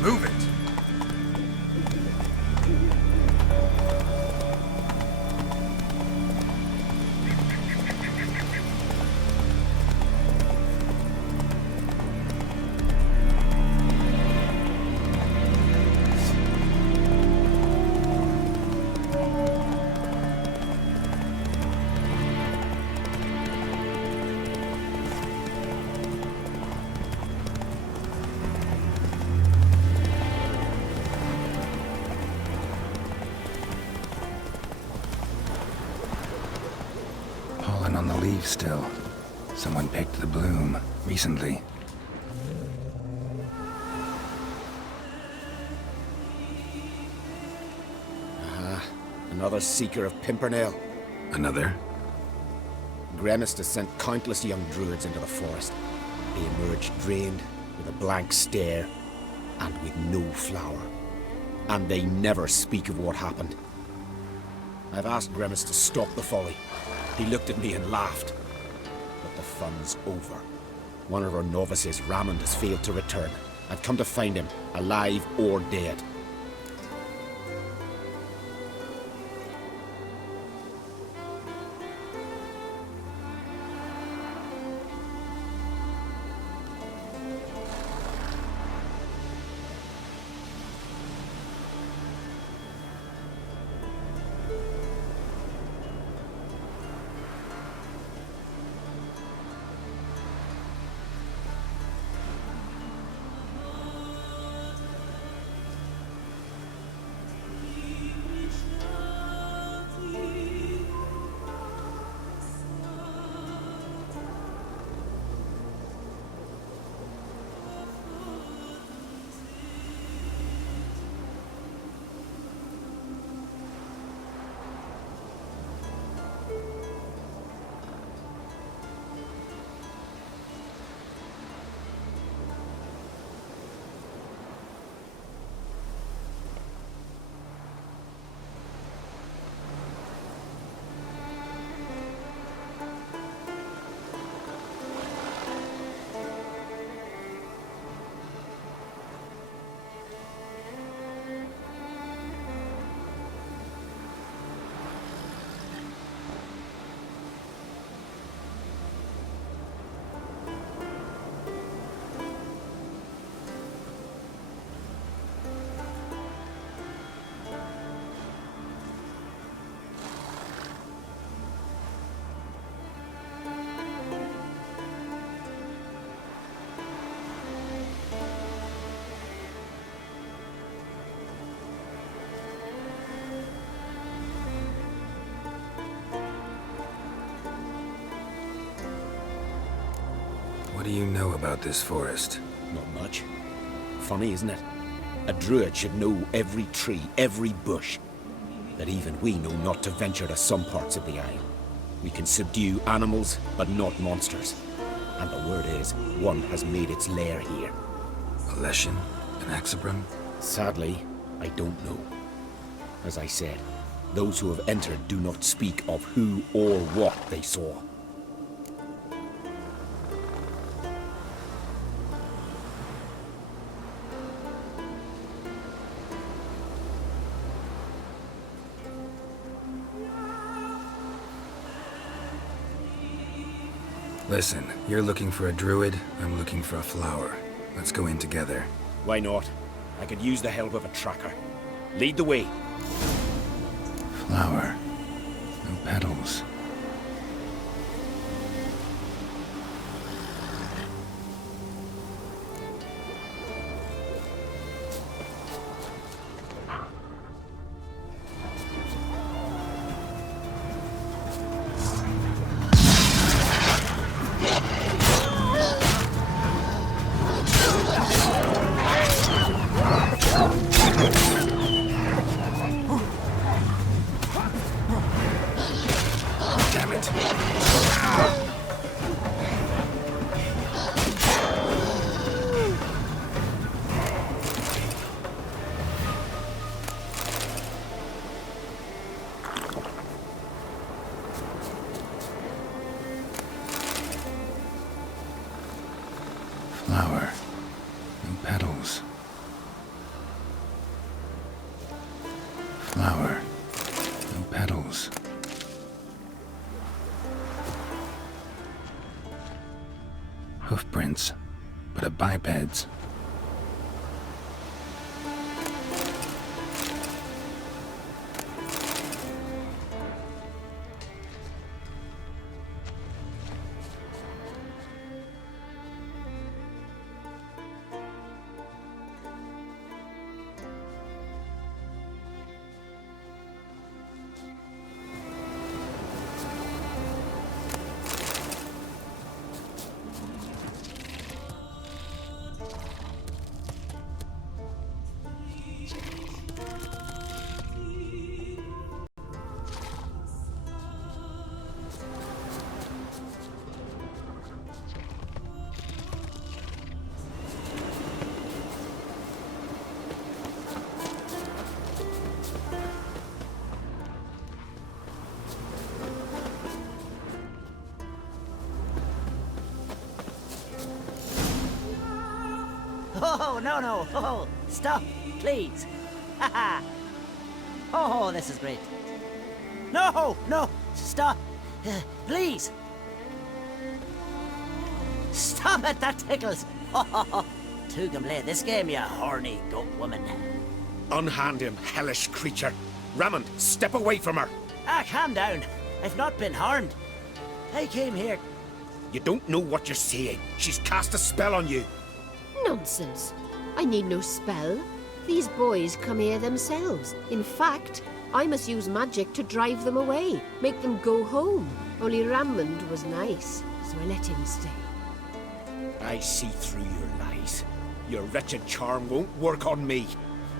Move it! Pollen on the leaves still. Someone picked the bloom recently. Another seeker of Pimpernel. Another? Gremis has sent countless young druids into the forest. They emerge drained, with a blank stare, and with no flower. And they never speak of what happened. I've asked Gremis to stop the folly. He looked at me and laughed. But the fun's over. One of our novices, Ramond, has failed to return. I've come to find him, alive or dead. What do you know about this forest? Not much. Funny, isn't it? A druid should know every tree, every bush. That even we know not to venture to some parts of the isle. We can subdue animals, but not monsters. And the word is, one has made its lair here. A Leshen? An Axabrum? Sadly, I don't know. As I said, those who have entered do not speak of who or what they saw. Listen, you're looking for a druid, I'm looking for a flower. Let's go in together. Why not? I could use the help of a tracker. Lead the way. Flower. No petals. Flower. No petals. Flower. No petals. Hoofprints, but a biped's. Oh, no. Oh, stop, please. Haha. Oh, this is great. No, stop. Please. Stop it, that tickles. Oh, two can play this game, you horny goat woman. Unhand him, hellish creature. Rammond, step away from her. Calm down. I've not been harmed. I came here. You don't know what you're saying. She's cast a spell on you. Nonsense. I need no spell. These boys come here themselves. In fact, I must use magic to drive them away, make them go home. Only Rammond was nice, so I let him stay. I see through your lies. Your wretched charm won't work on me.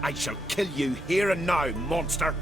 I shall kill you here and now, monster!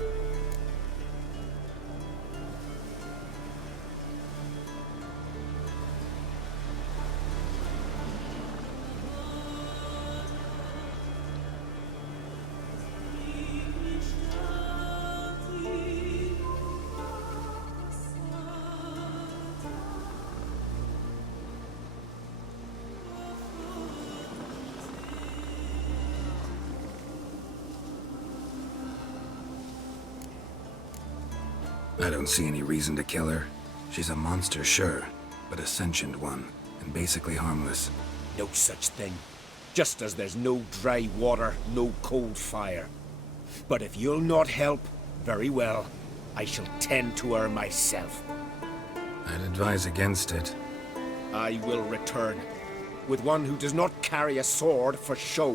I don't see any reason to kill her. She's a monster, sure, but a sentient one, and basically harmless. No such thing. Just as there's no dry water, no cold fire. But if you'll not help, very well. I shall tend to her myself. I'd advise against it. I will return, with one who does not carry a sword for show.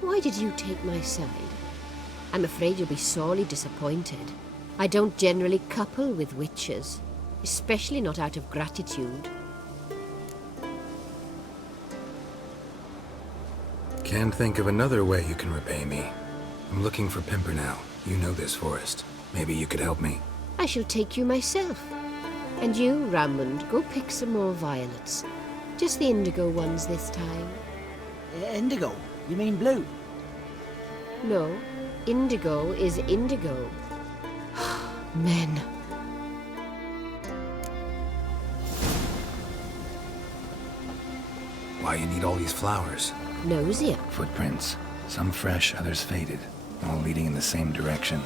Why did you take my side? I'm afraid you'll be sorely disappointed. I don't generally couple with witches, especially not out of gratitude. Can't think of another way you can repay me. I'm looking for Pimpernel. You know this forest. Maybe you could help me. I shall take you myself. And you, Rammond, go pick some more violets. Just the indigo ones this time. Indigo? You mean blue? No, indigo is indigo. Men. Why you need all these flowers? Nosy. Footprints. Some fresh, others faded. All leading in the same direction.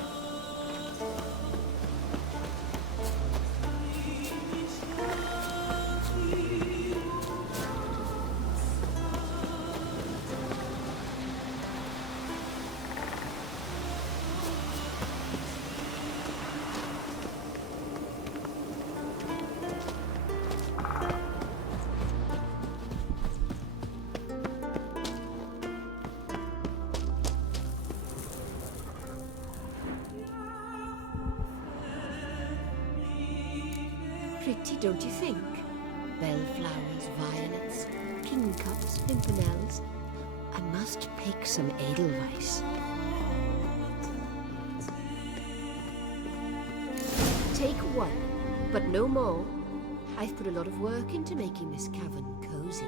Pretty, don't you think? Bellflowers, violets, kingcups, pimpernels. I must pick some edelweiss. Take one, but no more. I've put a lot of work into making this cavern cozy.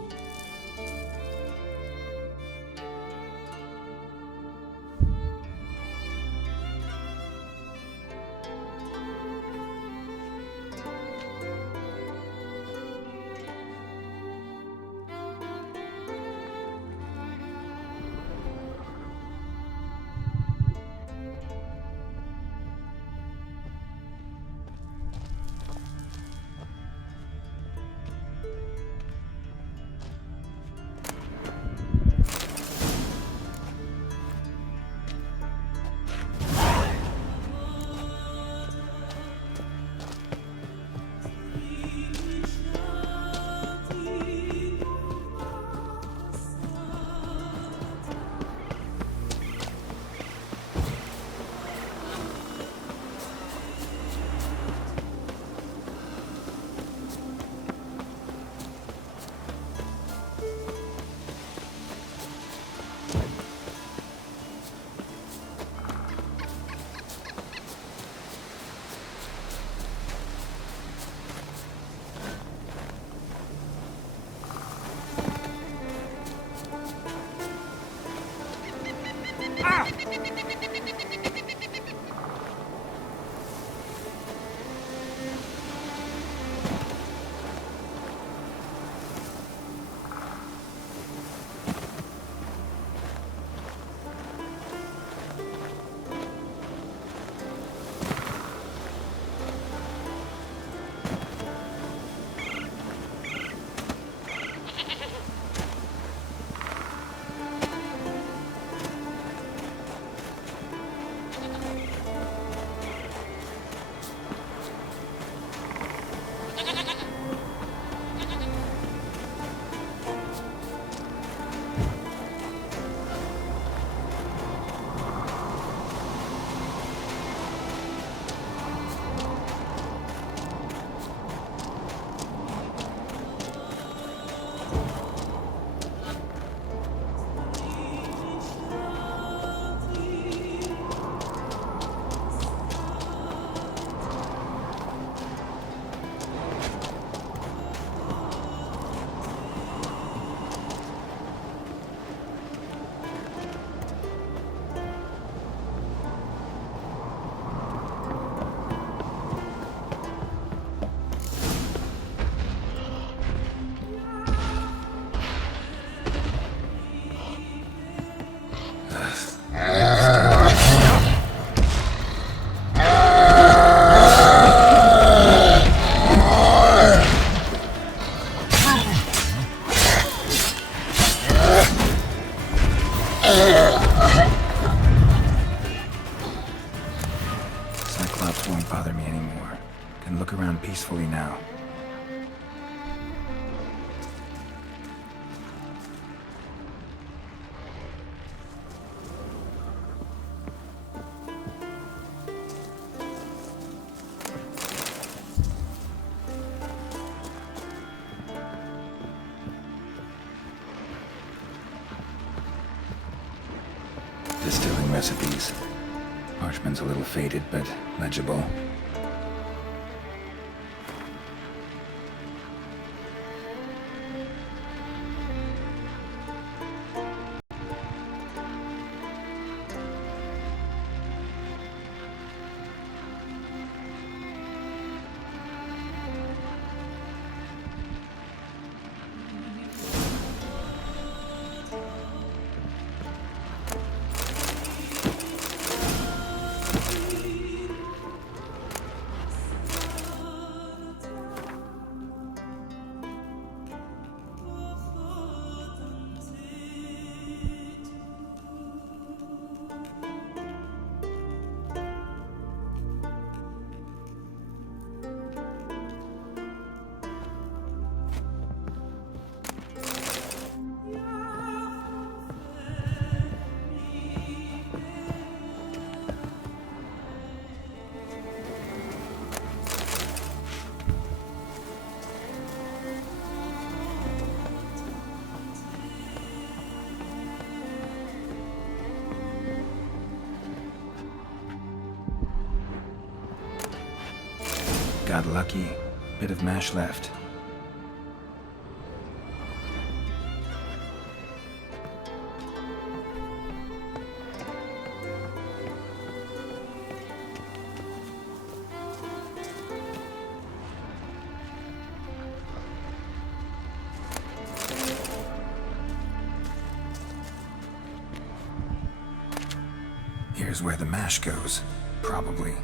peacefully now. distilling recipes. Parchment's a little faded, but legible. Got lucky. Bit of mash left. Here's where the mash goes. Probably.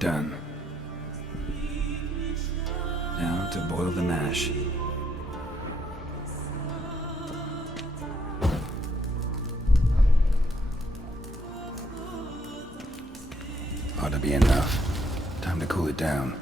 Done. Now to boil the mash. Ought to be enough. Time to cool it down.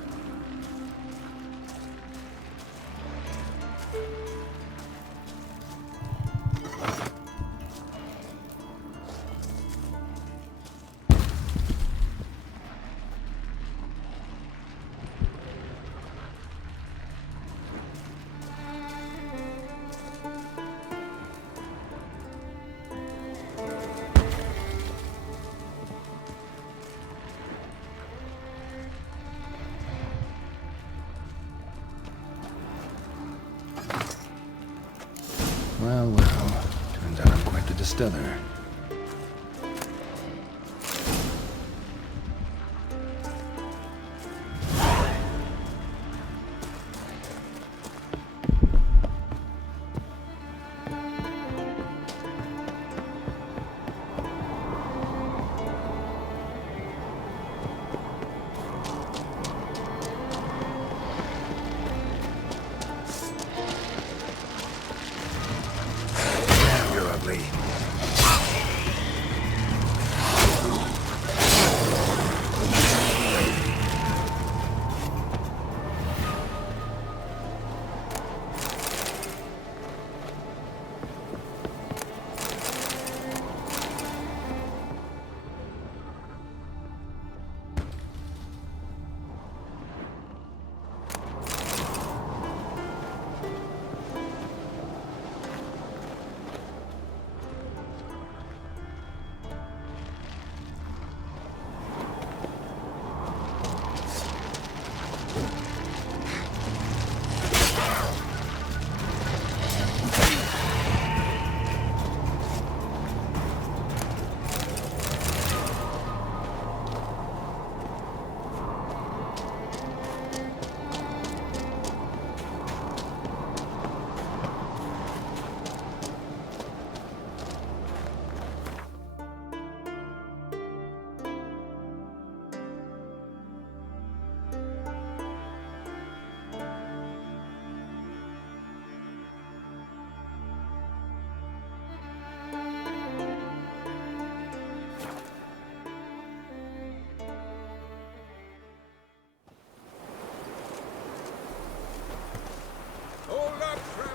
Well, well. Turns out I'm quite the distiller.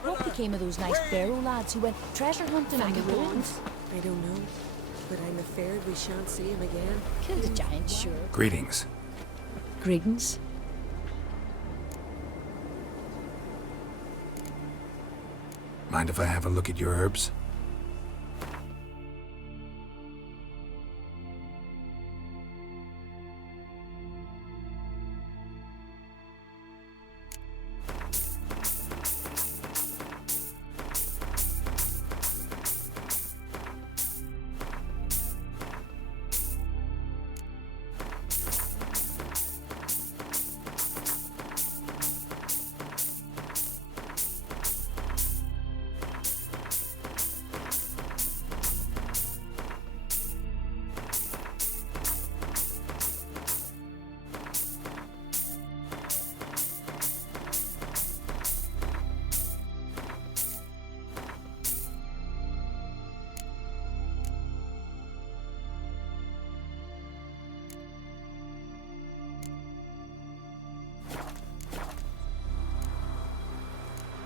What became of those nice Barrow lads who went treasure hunting on the ruins? I don't know, but I'm afraid we shan't see him again. Killed a giant, sure. Greetings. Greetings. Mind if I have a look at your herbs?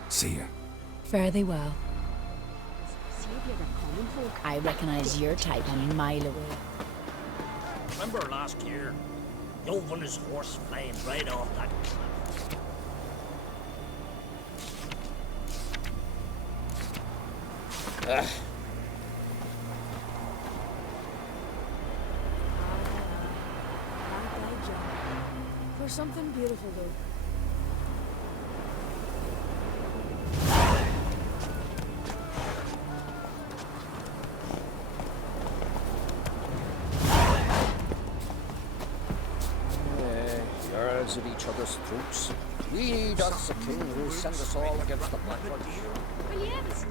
See ya. Fare thee well. I recognize your type a mile away. Remember last year? Dove on his horse flying right off that cliff. For something beautiful, though. Yards at each other's throats. We that's the king who sent us all against the Blackbirds. Will you ever stop?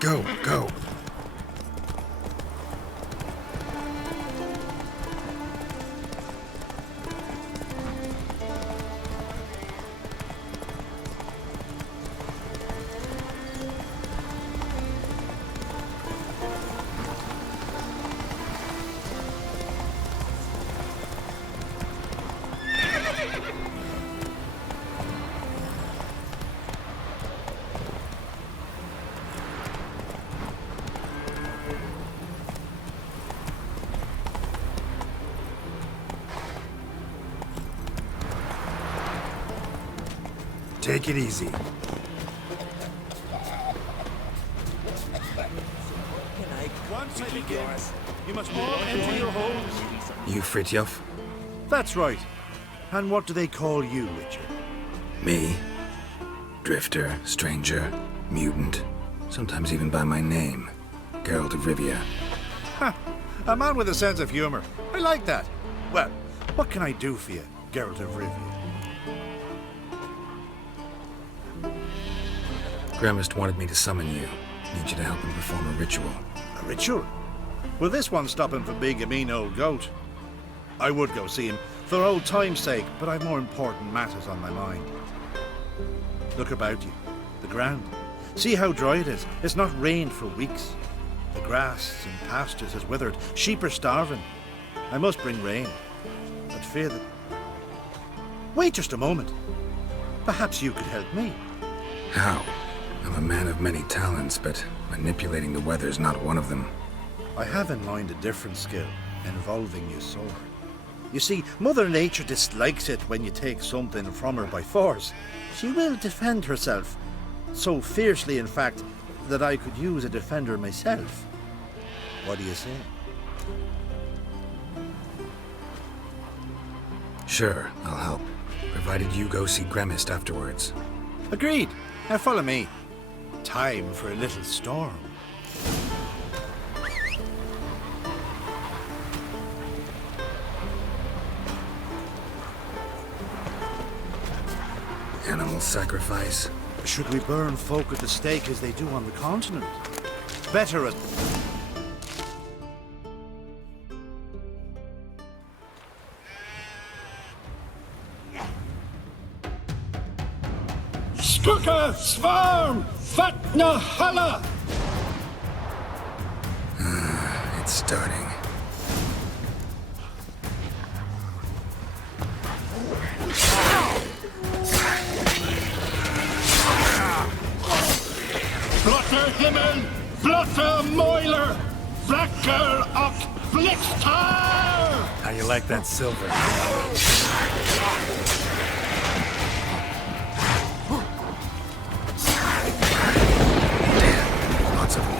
Go, go. Take it easy. Once I begin, you must all enter your homes. You Fritjof? That's right. And what do they call you, Richard? Me? Drifter, stranger, mutant, sometimes even by my name. Geralt of Rivia. Ha! A man with a sense of humor. I like that. Well, what can I do for you, Geralt of Rivia? Gremist wanted me to summon you. Need you to help him perform a ritual. A ritual? Will this one stop him from being a mean old goat? I would go see him, for old time's sake, but I've more important matters on my mind. Look about you. The ground. See how dry it is. It's not rained for weeks. The grass and pastures has withered. Sheep are starving. I must bring rain. But fear that... Wait just a moment. Perhaps you could help me. How? I'm a man of many talents, but manipulating the weather's not one of them. I have in mind a different skill, involving your sword. You see, Mother Nature dislikes it when you take something from her by force. She will defend herself. So fiercely, in fact, that I could use a defender myself. What do you say? Sure, I'll help. Provided you go see Gremist afterwards. Agreed. Now follow me. Time for a little storm. Animal sacrifice. Should we burn folk at the stake as they do on the continent? Better at... Skuka Svarm Fatna Hala! It's starting. Blotter Himmel, Blotter Moiler, Blacker och Blixtar! How you like that silver? Lots of them.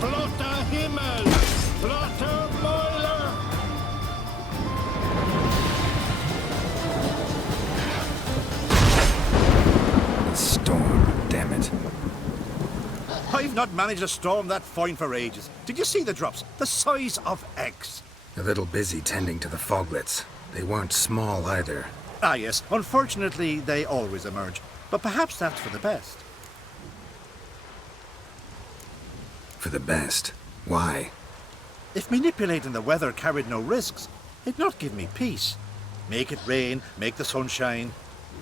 Blotter Himmel, Blotter Moiler! Storm, damn it. I've not managed to storm that fine for ages. Did you see the drops? The size of eggs. A little busy tending to the foglets. They weren't small either. Ah, yes. Unfortunately, they always emerge. But perhaps that's for the best. For the best. Why? If manipulating the weather carried no risks, it'd not give me peace. Make it rain, make the sun shine.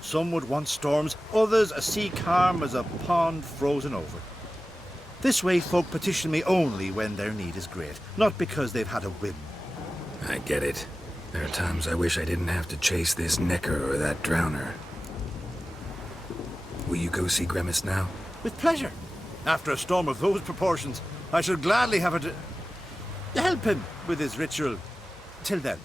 Some would want storms, others a sea calm as a pond frozen over. This way folk petition me only when their need is great, not because they've had a whim. I get it. There are times I wish I didn't have to chase this necker or that drowner. Will you go see Gremist now? With pleasure. After a storm of those proportions, I shall gladly have her to help him with his ritual. Till then.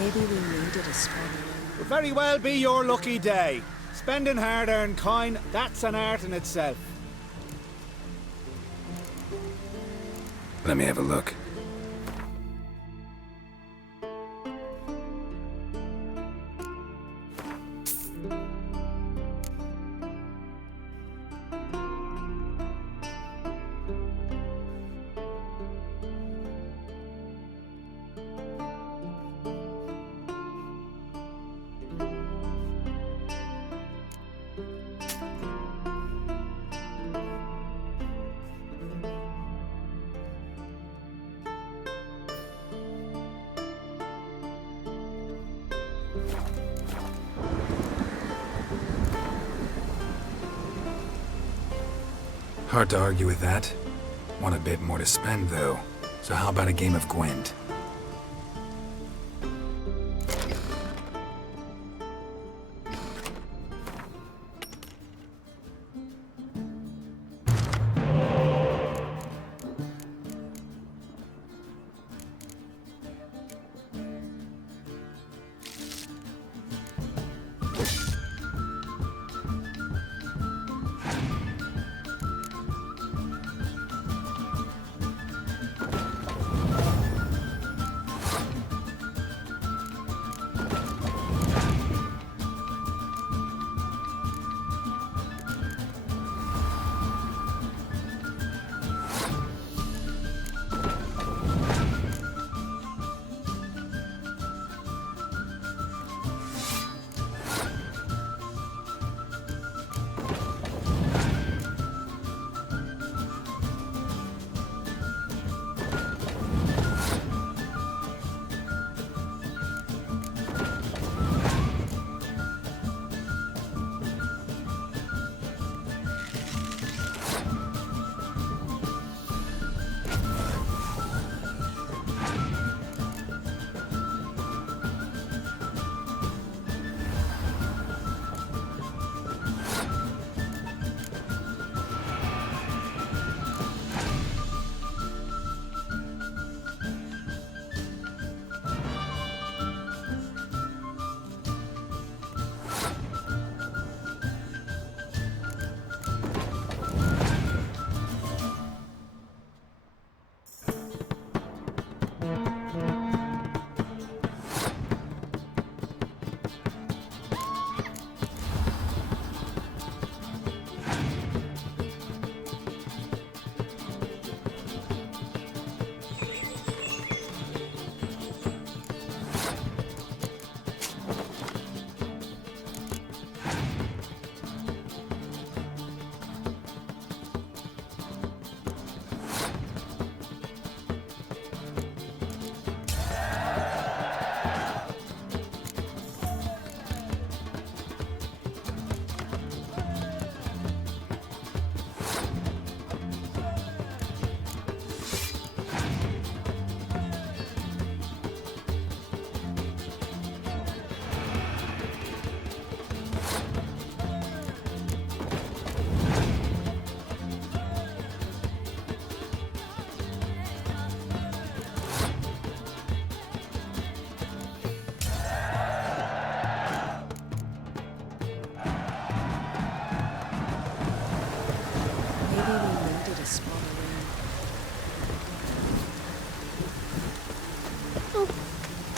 Maybe we needed a spell. Will very well be your lucky day. Spending hard-earned coin, that's an art in itself. Let me have a look. Hard to argue with that. Want a bit more to spend, though. So how about a game of Gwent?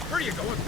Where are you going?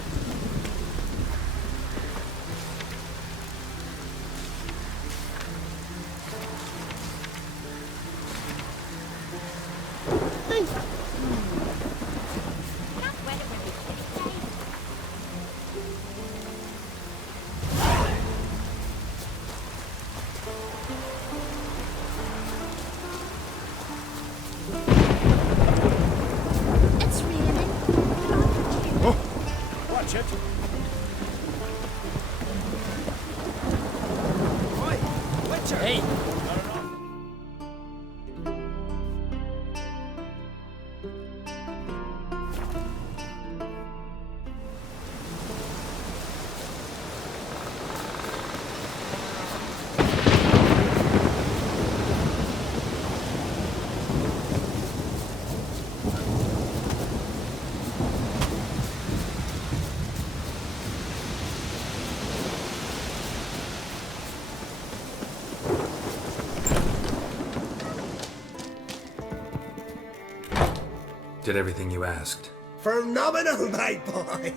Did everything you asked. Phenomenal, my boy.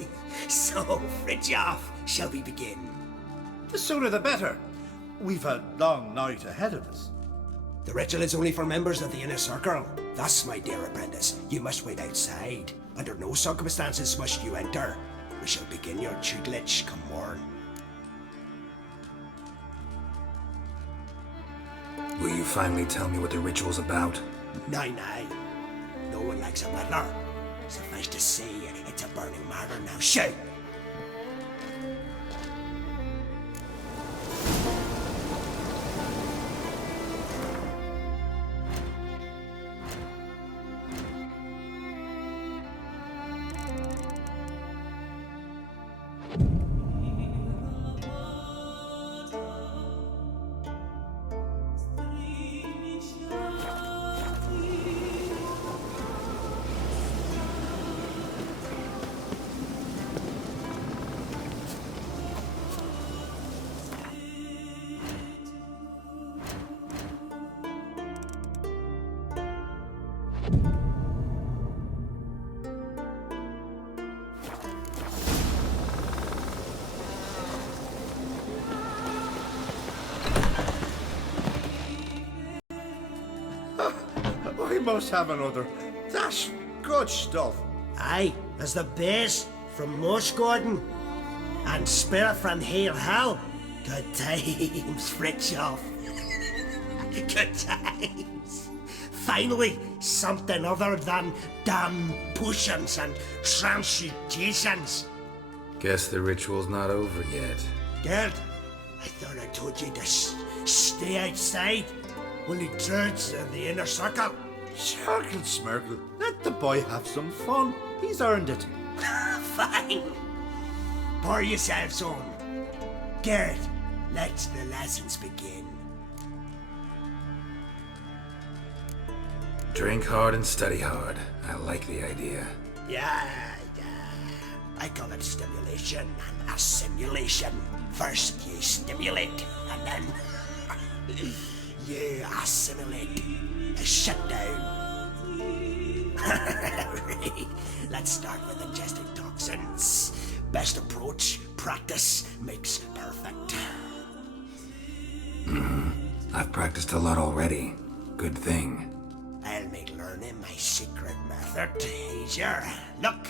So, Fridtjof, shall we begin? The sooner the better. We've a long night ahead of us. The ritual is only for members of the inner circle. Thus, my dear apprentice, you must wait outside. Under no circumstances must you enter. We shall begin your tutelage come morn. Will you finally tell me what the ritual's about? Nay. No one likes a meddler. Suffice to say, it's a burning matter now. Shout! I must have another. That's good stuff. Aye, as the base from Mosh Gordon and Spirit from Hail Hell. Good times, Fridtjof. Good times. Finally, something other than damn potions and transmutations. Guess the ritual's not over yet. Gerd, I thought I told you to stay outside. Only druids in the inner circle. Circle Smirkle, let the boy have some fun. He's earned it. Fine. Pour yourselves on. Gerd, let the lessons begin. Drink hard and study hard. I like the idea. Yeah. I call it stimulation and assimilation. First you stimulate, and then you assimilate. Shut down. Let's start with ingesting toxins. Best approach, practice makes perfect. I've practiced a lot already. Good thing. I'll make learning my secret method easier. Look,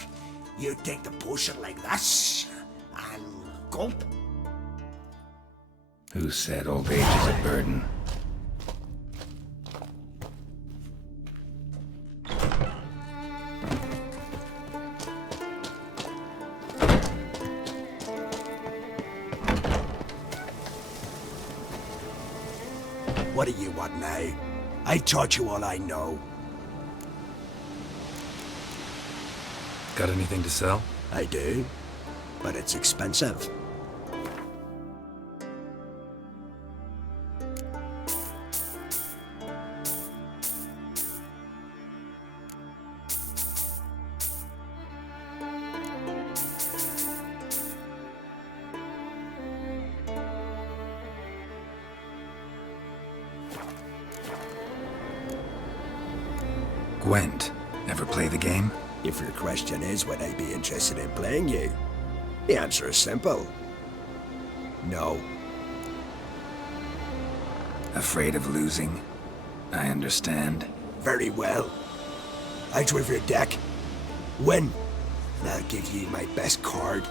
you take the potion like this, and gulp. Who said old age is a burden? What do you want now? I taught you all I know. Got anything to sell? I do, but it's expensive. Gwent. Ever play the game? If your question is, would I be interested in playing you? The answer is simple. No. Afraid of losing? I understand. Very well. Out with your deck. Win, and I'll give you my best card.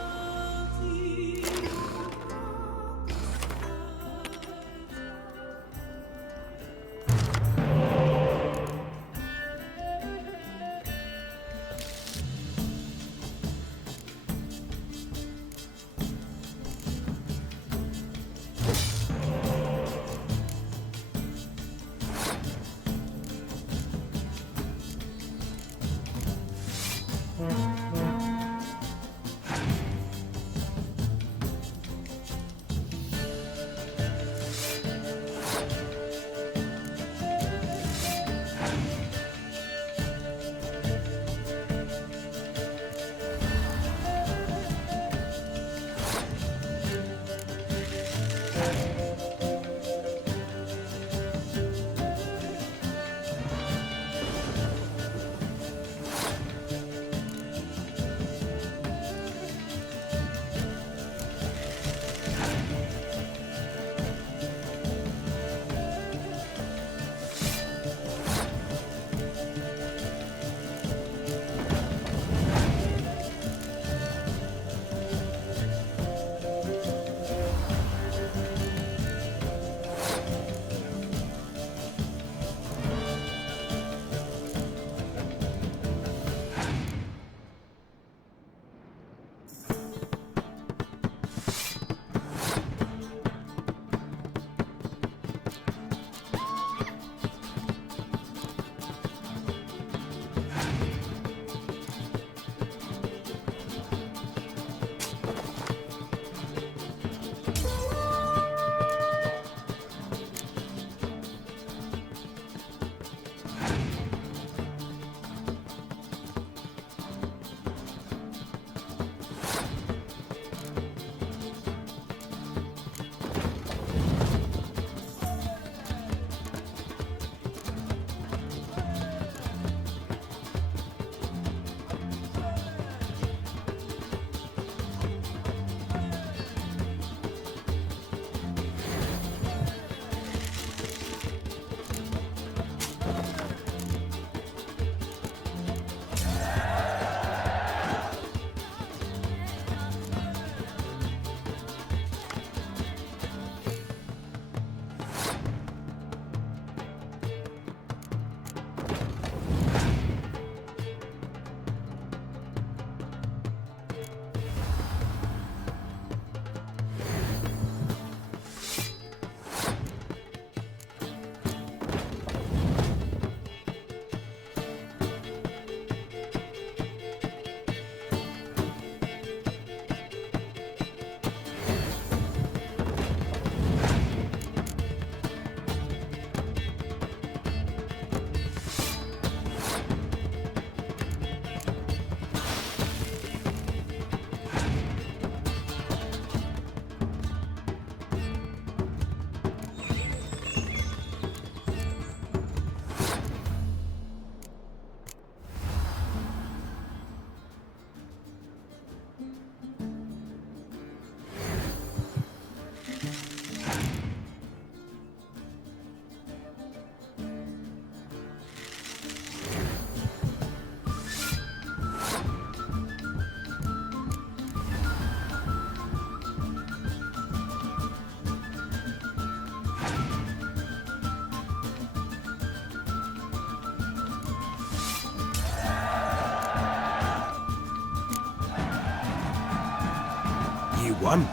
won.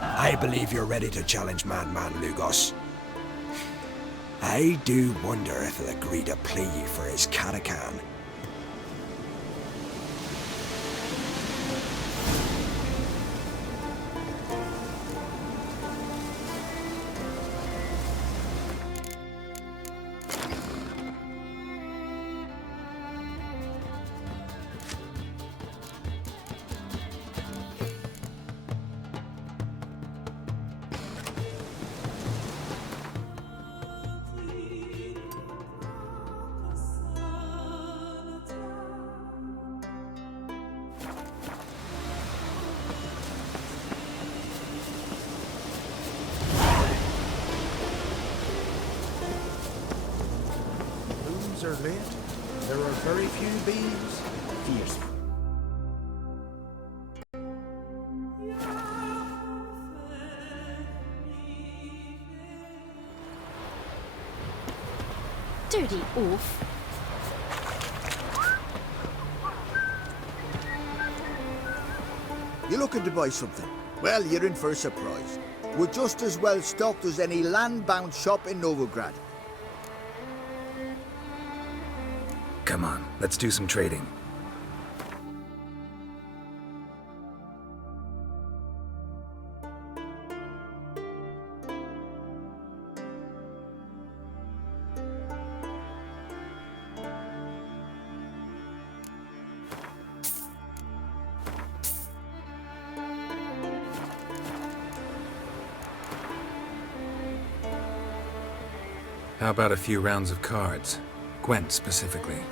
I believe you're ready to challenge Madman Lugos. I do wonder if he'll agree to play you for his catacan. Are late. There are very few bees. Fierce. Dirty oaf. You looking to buy something? Well, you're in for a surprise. We're just as well stocked as any land-bound shop in Novigrad. Come on, let's do some trading. How about a few rounds of cards? Gwent specifically.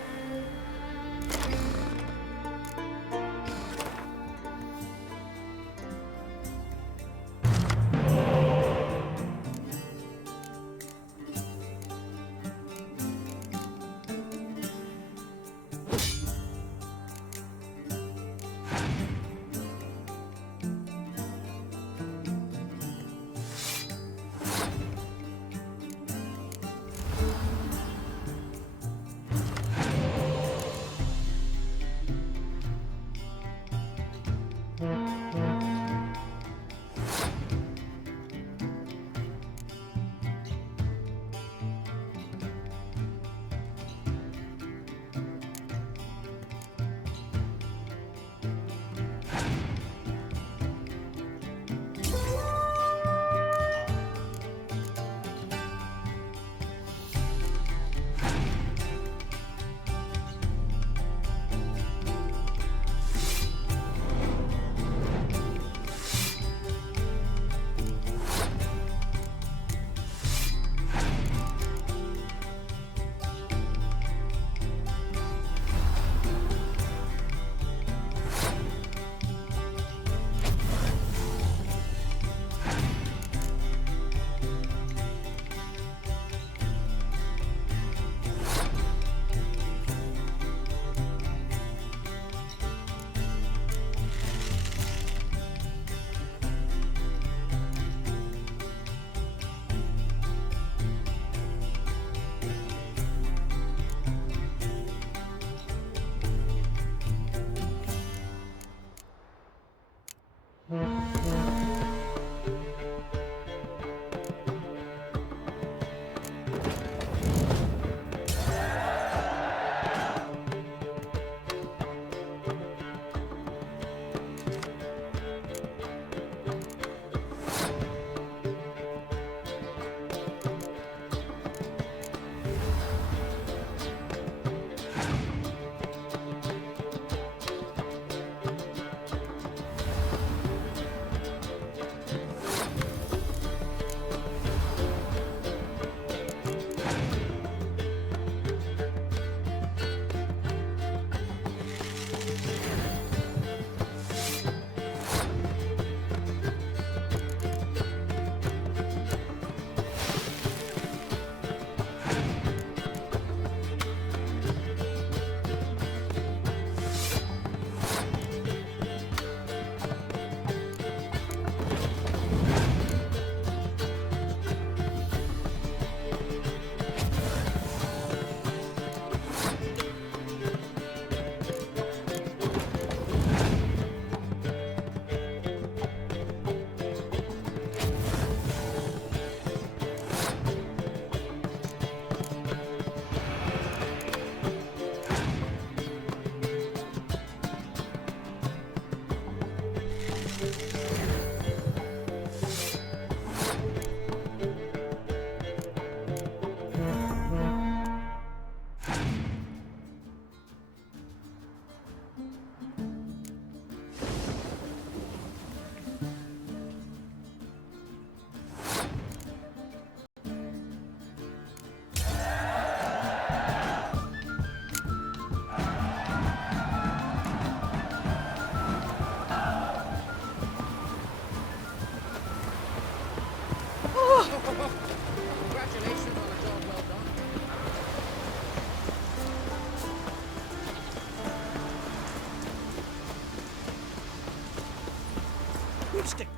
lipstick.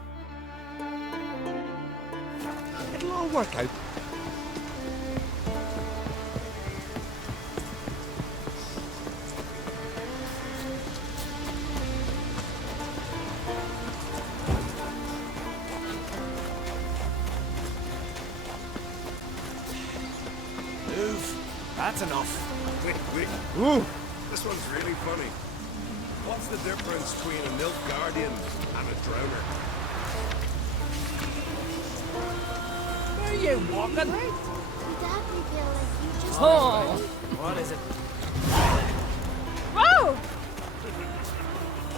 It'll all work out. That's enough. Wait. Ooh, this one's really funny. What's the difference between a milk guardian and a drowner? Where are you walking? Oh! What is it? Whoa!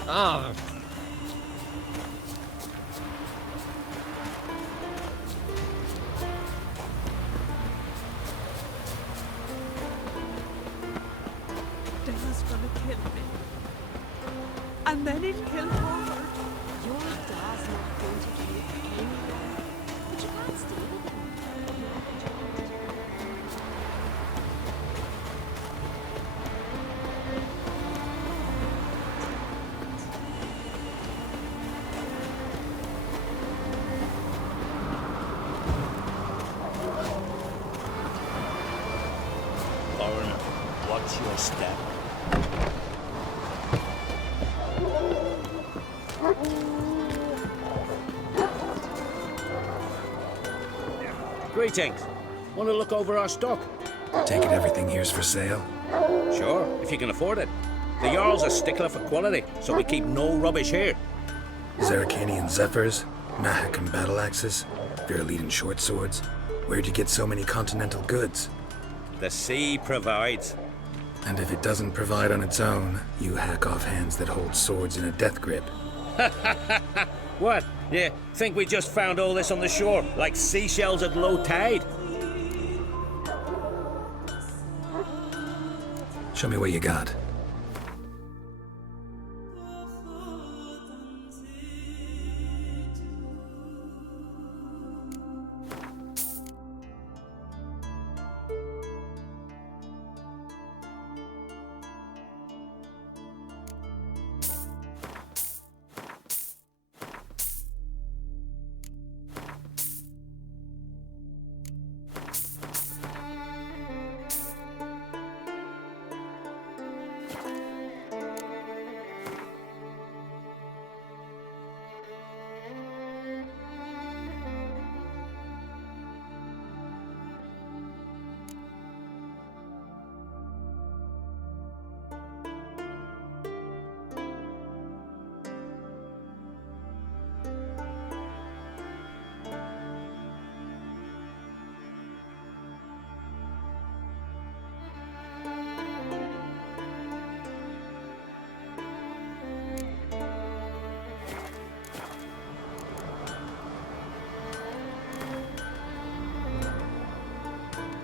Ah. Dad's gonna kill me. And then he'll kill Howard. Your dad's not going to kill anyone. But you can't stay with him. Foreigner, what's your step? Greetings. Want to look over our stock? Take it everything here's for sale? Sure, if you can afford it. The Jarl's a stickler for quality, so we keep no rubbish here. Zerrikanian Zephyrs, Mahakan battle axes, Viruleten short swords. Where'd you get so many continental goods? The sea provides. And if it doesn't provide on its own, you hack off hands that hold swords in a death grip. What? You think we just found all this on the shore, like seashells at low tide? Show me what you got.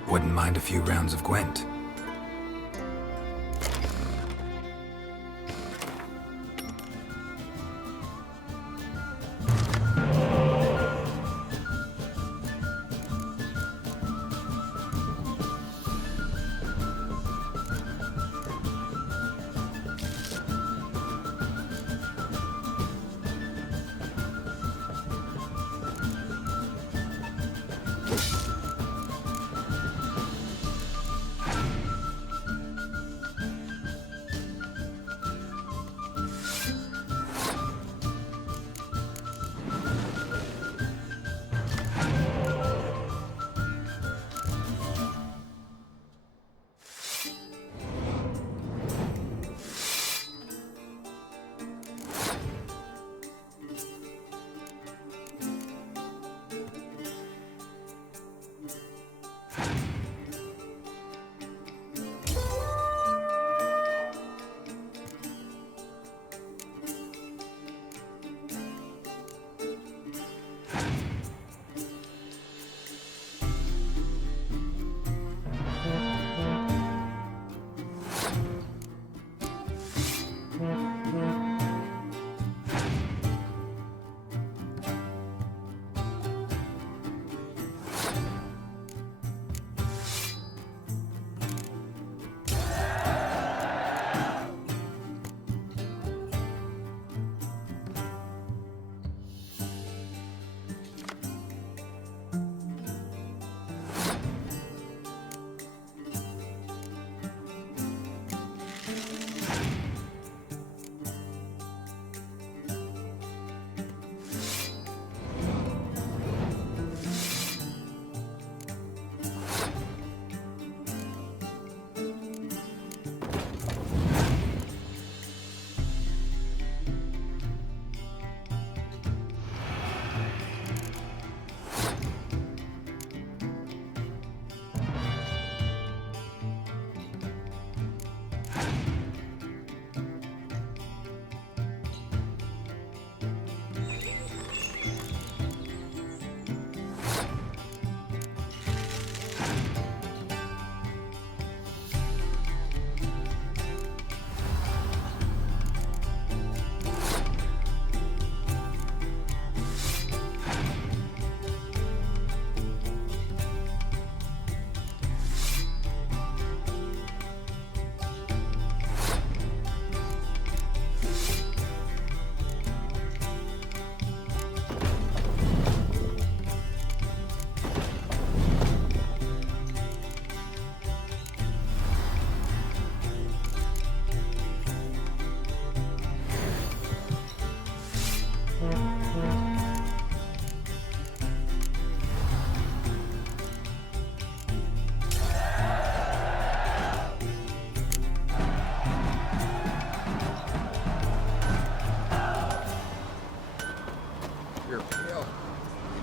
Wouldn't mind a few rounds of Gwent.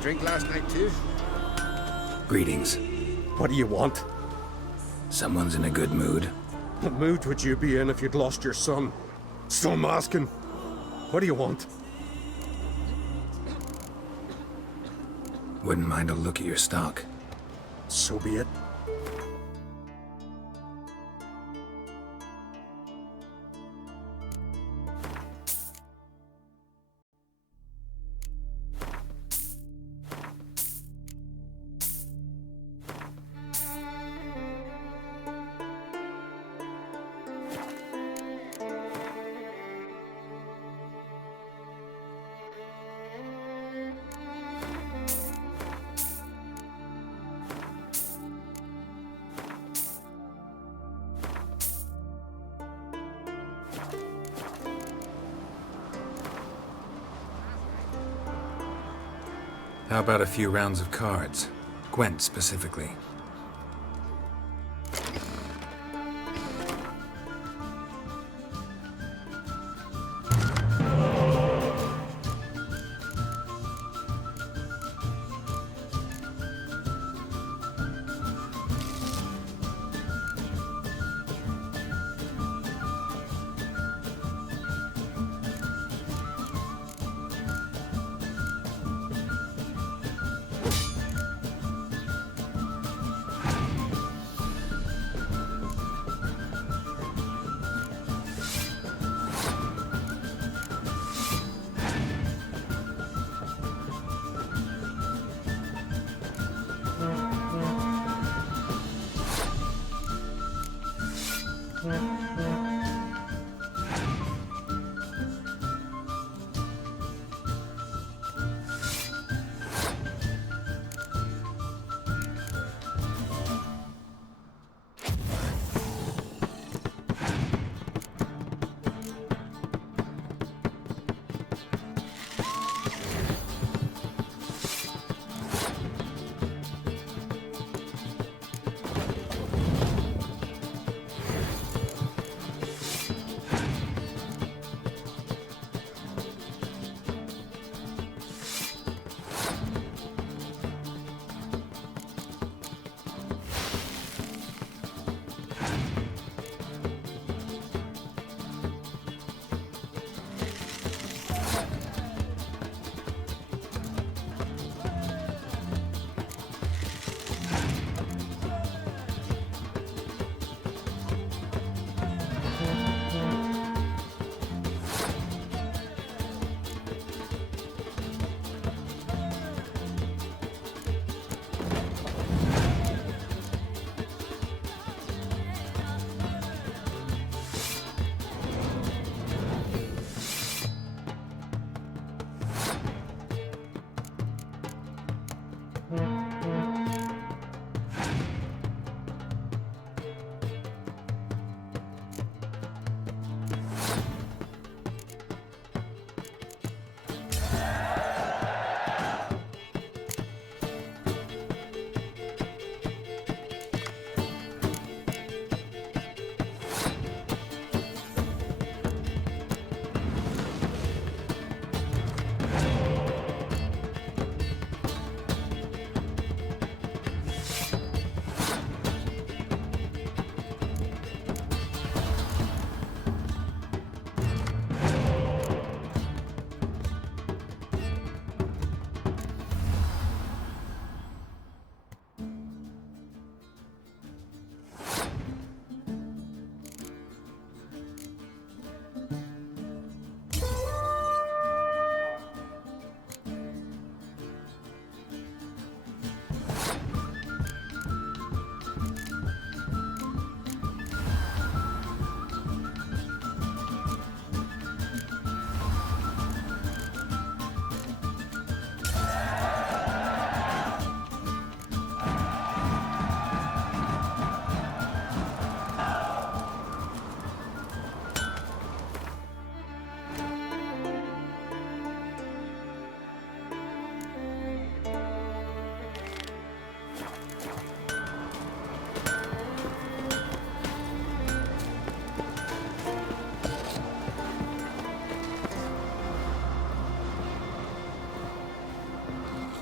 drink last night too? Greetings. What do you want? Someone's in a good mood. What mood would you be in if you'd lost your son? Still masking? What do you want? Wouldn't mind a look at your stock. So be it. How about a few rounds of cards? Gwent specifically.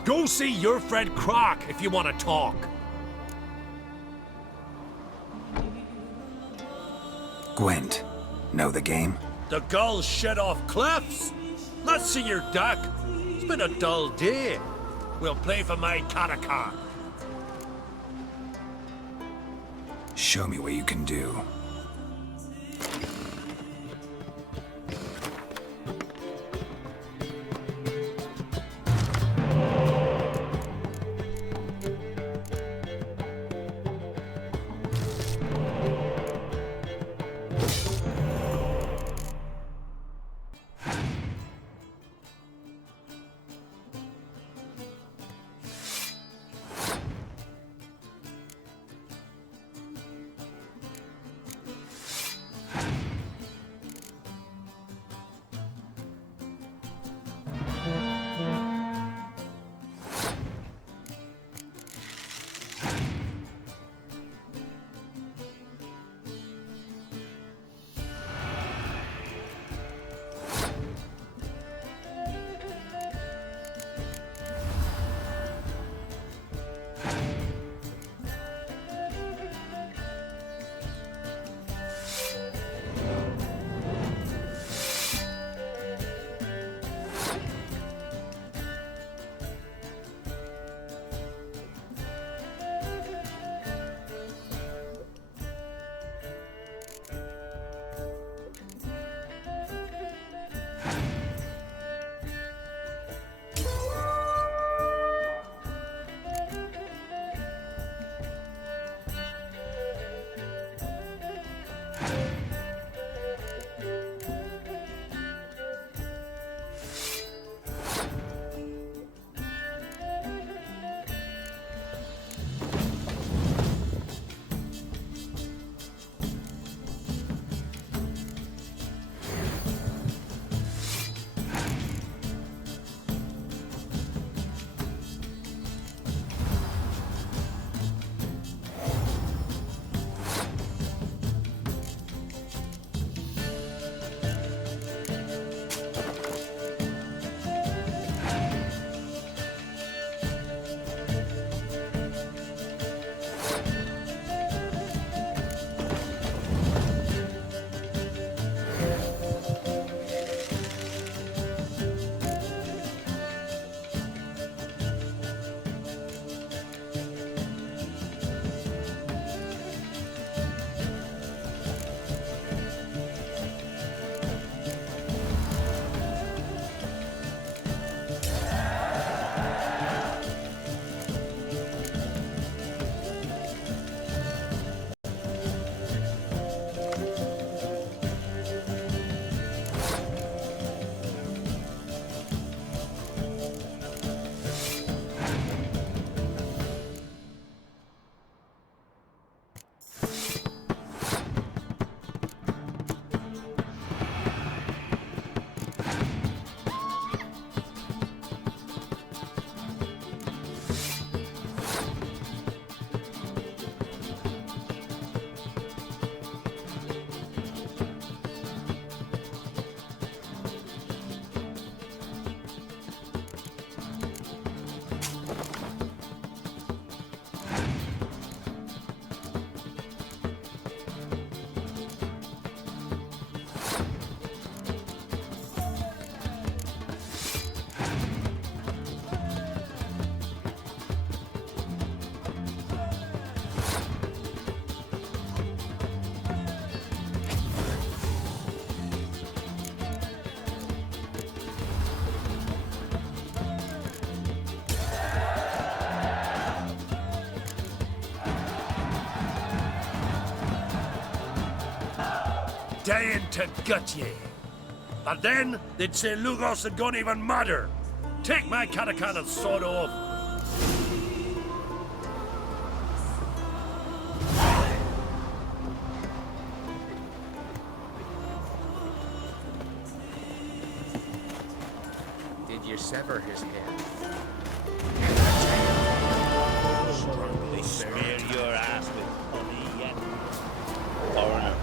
Go see your friend Croc if you want to talk. Gwent. Know the game? The gulls shed off cliffs. Let's see your duck. It's been a dull day. We'll play for my catacomb. Show me what you can do. Dying to gut ye. And then they'd say Lugos had gone even madder. Take my catacomb and sod off. Did you sever his head? Strongly smear your ass with honey yet. Foreigner.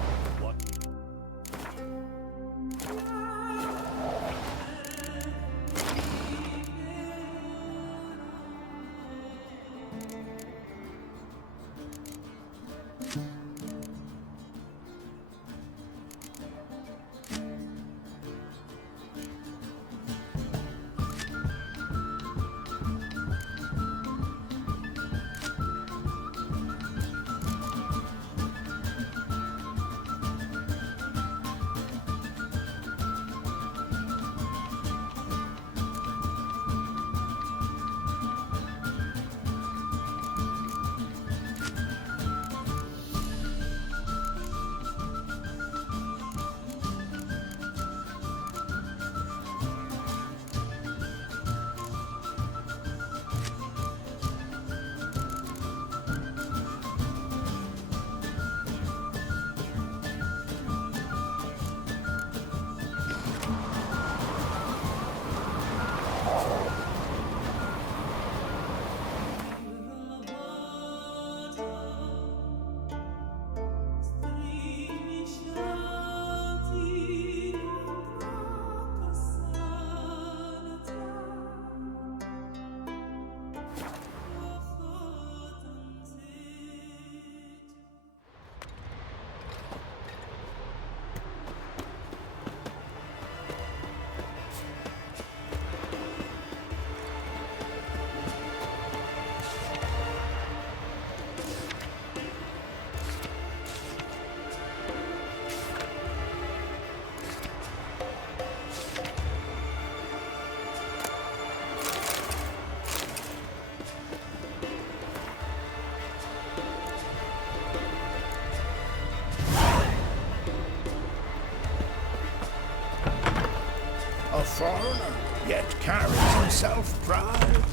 foreigner, yet carries himself proud.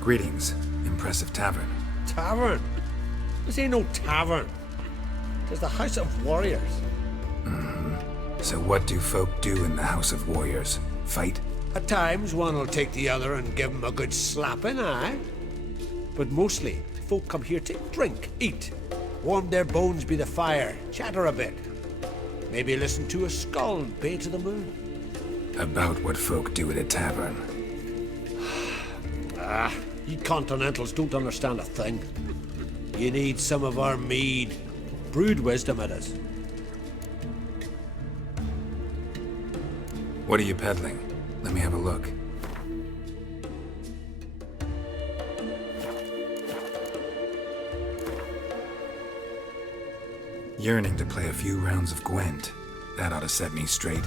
Greetings, impressive tavern. Tavern? This ain't no tavern. It's the House of Warriors. So what do folk do in the House of Warriors? Fight? At times, one will take the other and give him a good slapping, aye? But mostly, folk come here to drink, eat, warm their bones by the fire, chatter a bit. Maybe listen to a skull bay to the moon. About what folk do at a tavern. You continentals don't understand a thing. You need some of our mead. Brewed wisdom it is. What are you peddling? Let me have a look. Yearning to play a few rounds of Gwent. That ought to set me straight.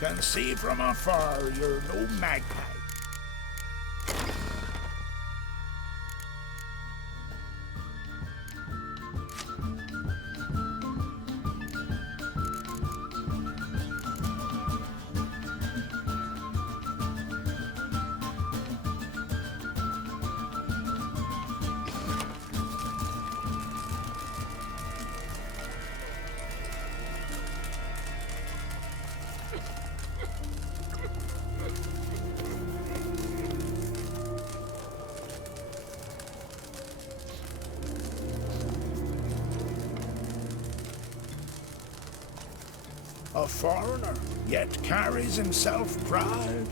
Can see from afar you're no magpie. A foreigner, yet carries himself proud.